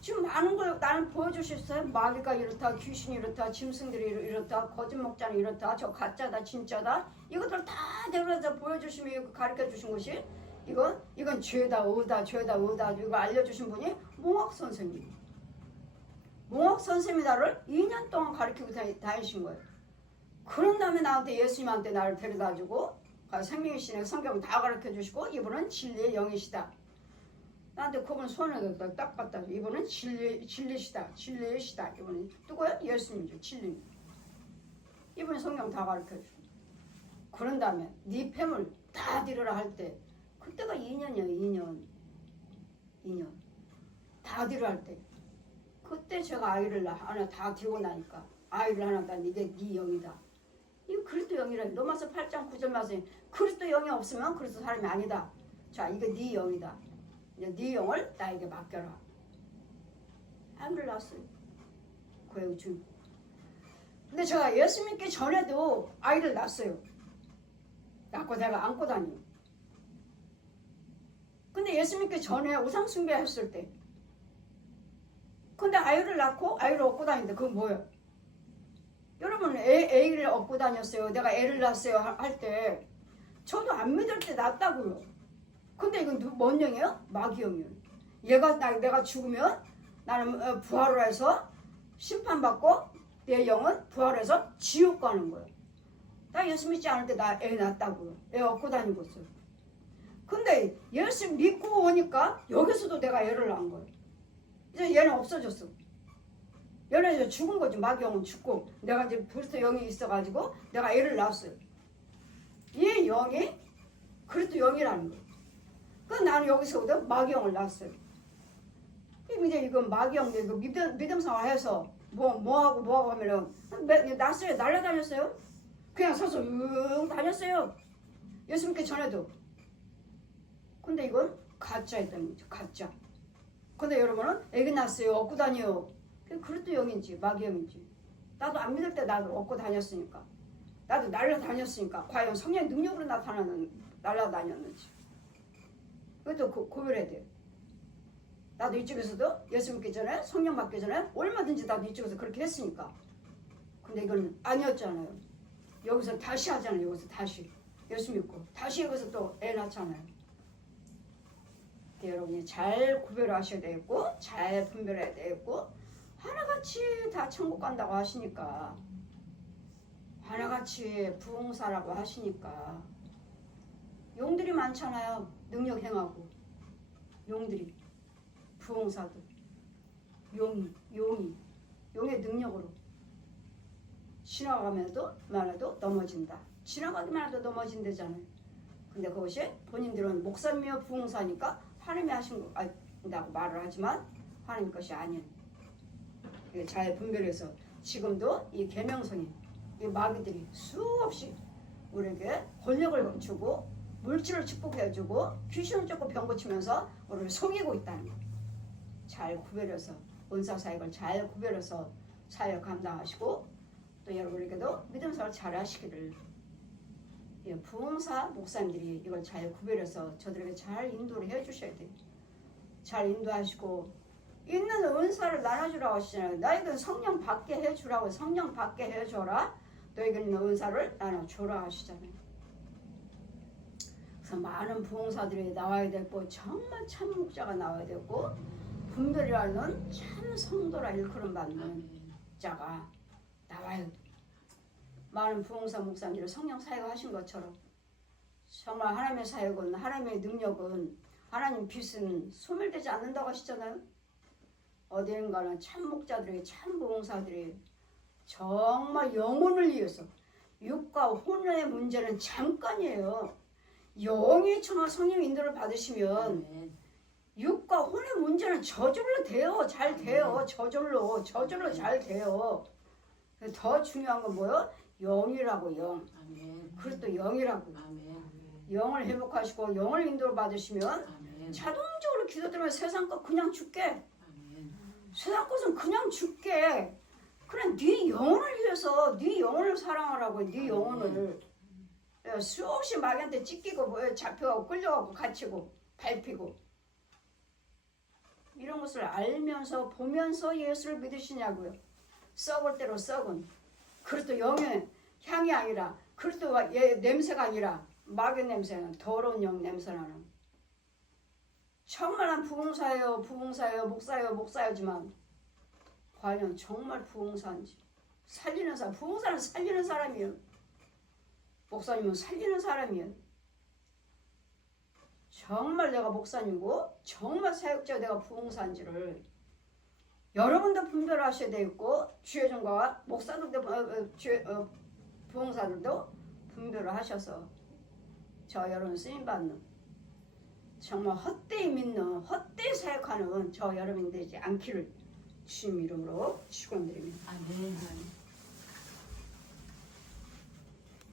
지금 많은 걸 나는 보여주셨어요. 마귀가 이렇다, 귀신이 이렇다, 짐승들이 이렇다, 거짓 목자는 이렇다, 저 가짜다, 진짜다. 이것들 다 데려다 보여주시면 가르쳐 주신 것이 이건 죄다, 의다, 이거 알려주신 분이 몽학 선생님. 몽학 선생님이 나를 2년 동안 가르치고 다니신 거예요. 그런 다음에 나한테 예수님한테 나를 데려다주고 생명이시네 성경 다 가르쳐 주시고 이분은 진리의 영이시다. 나한테 그분 손에 딱 갖다 줘. 이분은 진리시다. 이분은 누구야? 예수님이죠. 진리. 이분이 성경 다 가르쳐 주고. 그런 다음에 네 폐물 다 드리라 할 때 그때가 2년이에요. 2년. 다 드리라 할 때. 그때 제가 아이를 하나 다 들고 나니까 아이를 하나 다 이게 네 영이다. 이거 그리스도 영이라. 로마서 8장 9절 말씀에 그리스도 영이 없으면 그리스도 사람이 아니다. 자, 이거 네 영이다. 이제 네 영을 나에게 맡겨라. 아이를 낳았어요. 그 중. 근데 제가 예수 믿기 전에도 아이를 낳았어요. 낳고 내가 안고 다녀요. 근데 예수 믿기 전에 우상 숭배했을 때. 근데 아이를 낳고 아이를 얻고 다니는데 그건 뭐예요? 여러분 애를 얻고 다녔어요. 내가 애를 낳았어요 할 때 저도 안 믿을 때 낳았다고요. 근데 이건 뭔 영이에요? 마귀 영이에요. 내가 죽으면 나는 부활을 해서 심판받고 내 영은 부활해서 지옥 가는 거예요. 나 예수 믿지 않을 때 나 애 낳았다고요. 애 얻고 다니고 있어요. 근데 예수 믿고 오니까 여기서도 내가 애를 낳은 거예요. 이제 얘는 없어졌어. 얘는 이제 죽은 거지. 마귀 영은 죽고 내가 이제 벌써 영이 있어가지고 내가 애를 낳았어요. 이 영이 그리스도 영이라는 거예요. 그래서 나는 여기서부터 마귀 영을 낳았어요. 이제 이건 마귀 영 이거 믿음생활해서 뭐하고 하면은 낳았어요. 날라다녔어요. 그냥 서서 다녔어요. 예수 믿기 전에도. 근데 이건 가짜였다는 거죠. 가짜. 근데 여러분은 애기 낳았어요. 얻고 다녀요. 그것도 영인지 마귀 영인지. 나도 안 믿을 때 나도 얻고 다녔으니까. 나도 날라다녔으니까. 과연 성령의 능력으로 날라다녔는지. 그것도 구별해야 돼요. 나도 이쪽에서도 예수 믿기 전에 성령 받기 전에 얼마든지 나도 이쪽에서 그렇게 했으니까. 근데 이건 아니었잖아요. 여기서 다시 하잖아요. 여기서 다시 예수 믿고 다시 여기서 또 애 낳잖아요. 여러분이 잘 구별하셔야 되겠고 잘 분별해야 되겠고 하나같이 다 천국 간다고 하시니까 하나같이 부흥사라고 하시니까 용들이 많잖아요. 능력 행하고 용들이 부흥사들 용의 능력으로 지나가면도 말해도 넘어진다. 지나가기만 해도 넘어진대잖아요. 근데 그것이 본인들은 목사님이여 부흥사니까 하나님이 하신 거다고 말을 하지만 하나님 것이 아니에요. 잘 분별해서 지금도 이 계명성이 이 마귀들이 수없이 우리에게 권력을 주고 물질을 축복해주고 귀신을 쫓고 병 고치면서 우리를 속이고 있다는 거. 잘 구별해서 은사사역을 잘 구별해서 사역 감당하시고 또 여러분에게도 믿음생활 잘 하시기를 부흥사 목사님들이 이걸 잘 구별해서 저들에게 잘 인도를 해주셔야 돼요. 잘 인도하시고 있는 은사를 나눠주라고 하시잖아요. 너희는 성령 받게 해주라고 성령 받게 해줘라. 너희가 있는 은사를 나눠주라 하시잖아요. 그래서 많은 부흥사들이 나와야 되고 정말 참 목자가 나와야 되고 분별이라는 참 성도라 일컬음 받는 자가 나와야 돼. 많은 부흥사 목사님들이 성령 사역하신 것처럼 정말 하나님의 사역은 하나님의 능력은 하나님 빛은 소멸되지 않는다고 하시잖아요. 어디인가는 참 목자들이 참 부흥사들이 정말 영혼을 위해서 육과 혼의 문제는 잠깐이에요. 영이 정말 성령 인도를 받으시면 육과 혼의 문제는 저절로 돼요. 잘 돼요. 저절로 잘 돼요. 더 중요한 건 뭐예요? 영이라고 영. 그리스도 영이라고. 영을 회복하시고 영을 인도를 받으시면 자동적으로 기도드리면 세상 것 그냥 줄게. 세상 것은 그냥 줄게. 그래 네 영혼을 위해서 네 영혼을 사랑하라고 네 영혼을 수없이 마귀한테 찢기고 잡혀가고 끌려가고 갇히고 밟히고 이런 것을 알면서 보면서 예수를 믿으시냐고요. 썩을 대로 썩은 그리스도 영의 향이 아니라 그리스도 냄새가 아니라 마귀 냄새는 더러운 영 냄새나는 정말한 부흥사예요. 목사여지만 과연 정말 부흥사인지 살리는 사람 부흥사는 살리는 사람이에요. 목사님은 살리는 사람이에요. 정말 내가 목사님이고 정말 사역자가 내가 부흥사인지를 여러분도 분별하셔야 되겠고 주여정과 목사들도 부흥사들도 분별을 하셔서 저 여러분 쓰임받는 정말 헛되이 믿는 헛되이 사역하는 저 여러분이 되지 않기를 주님 이름으로 축원드립니다. 아멘.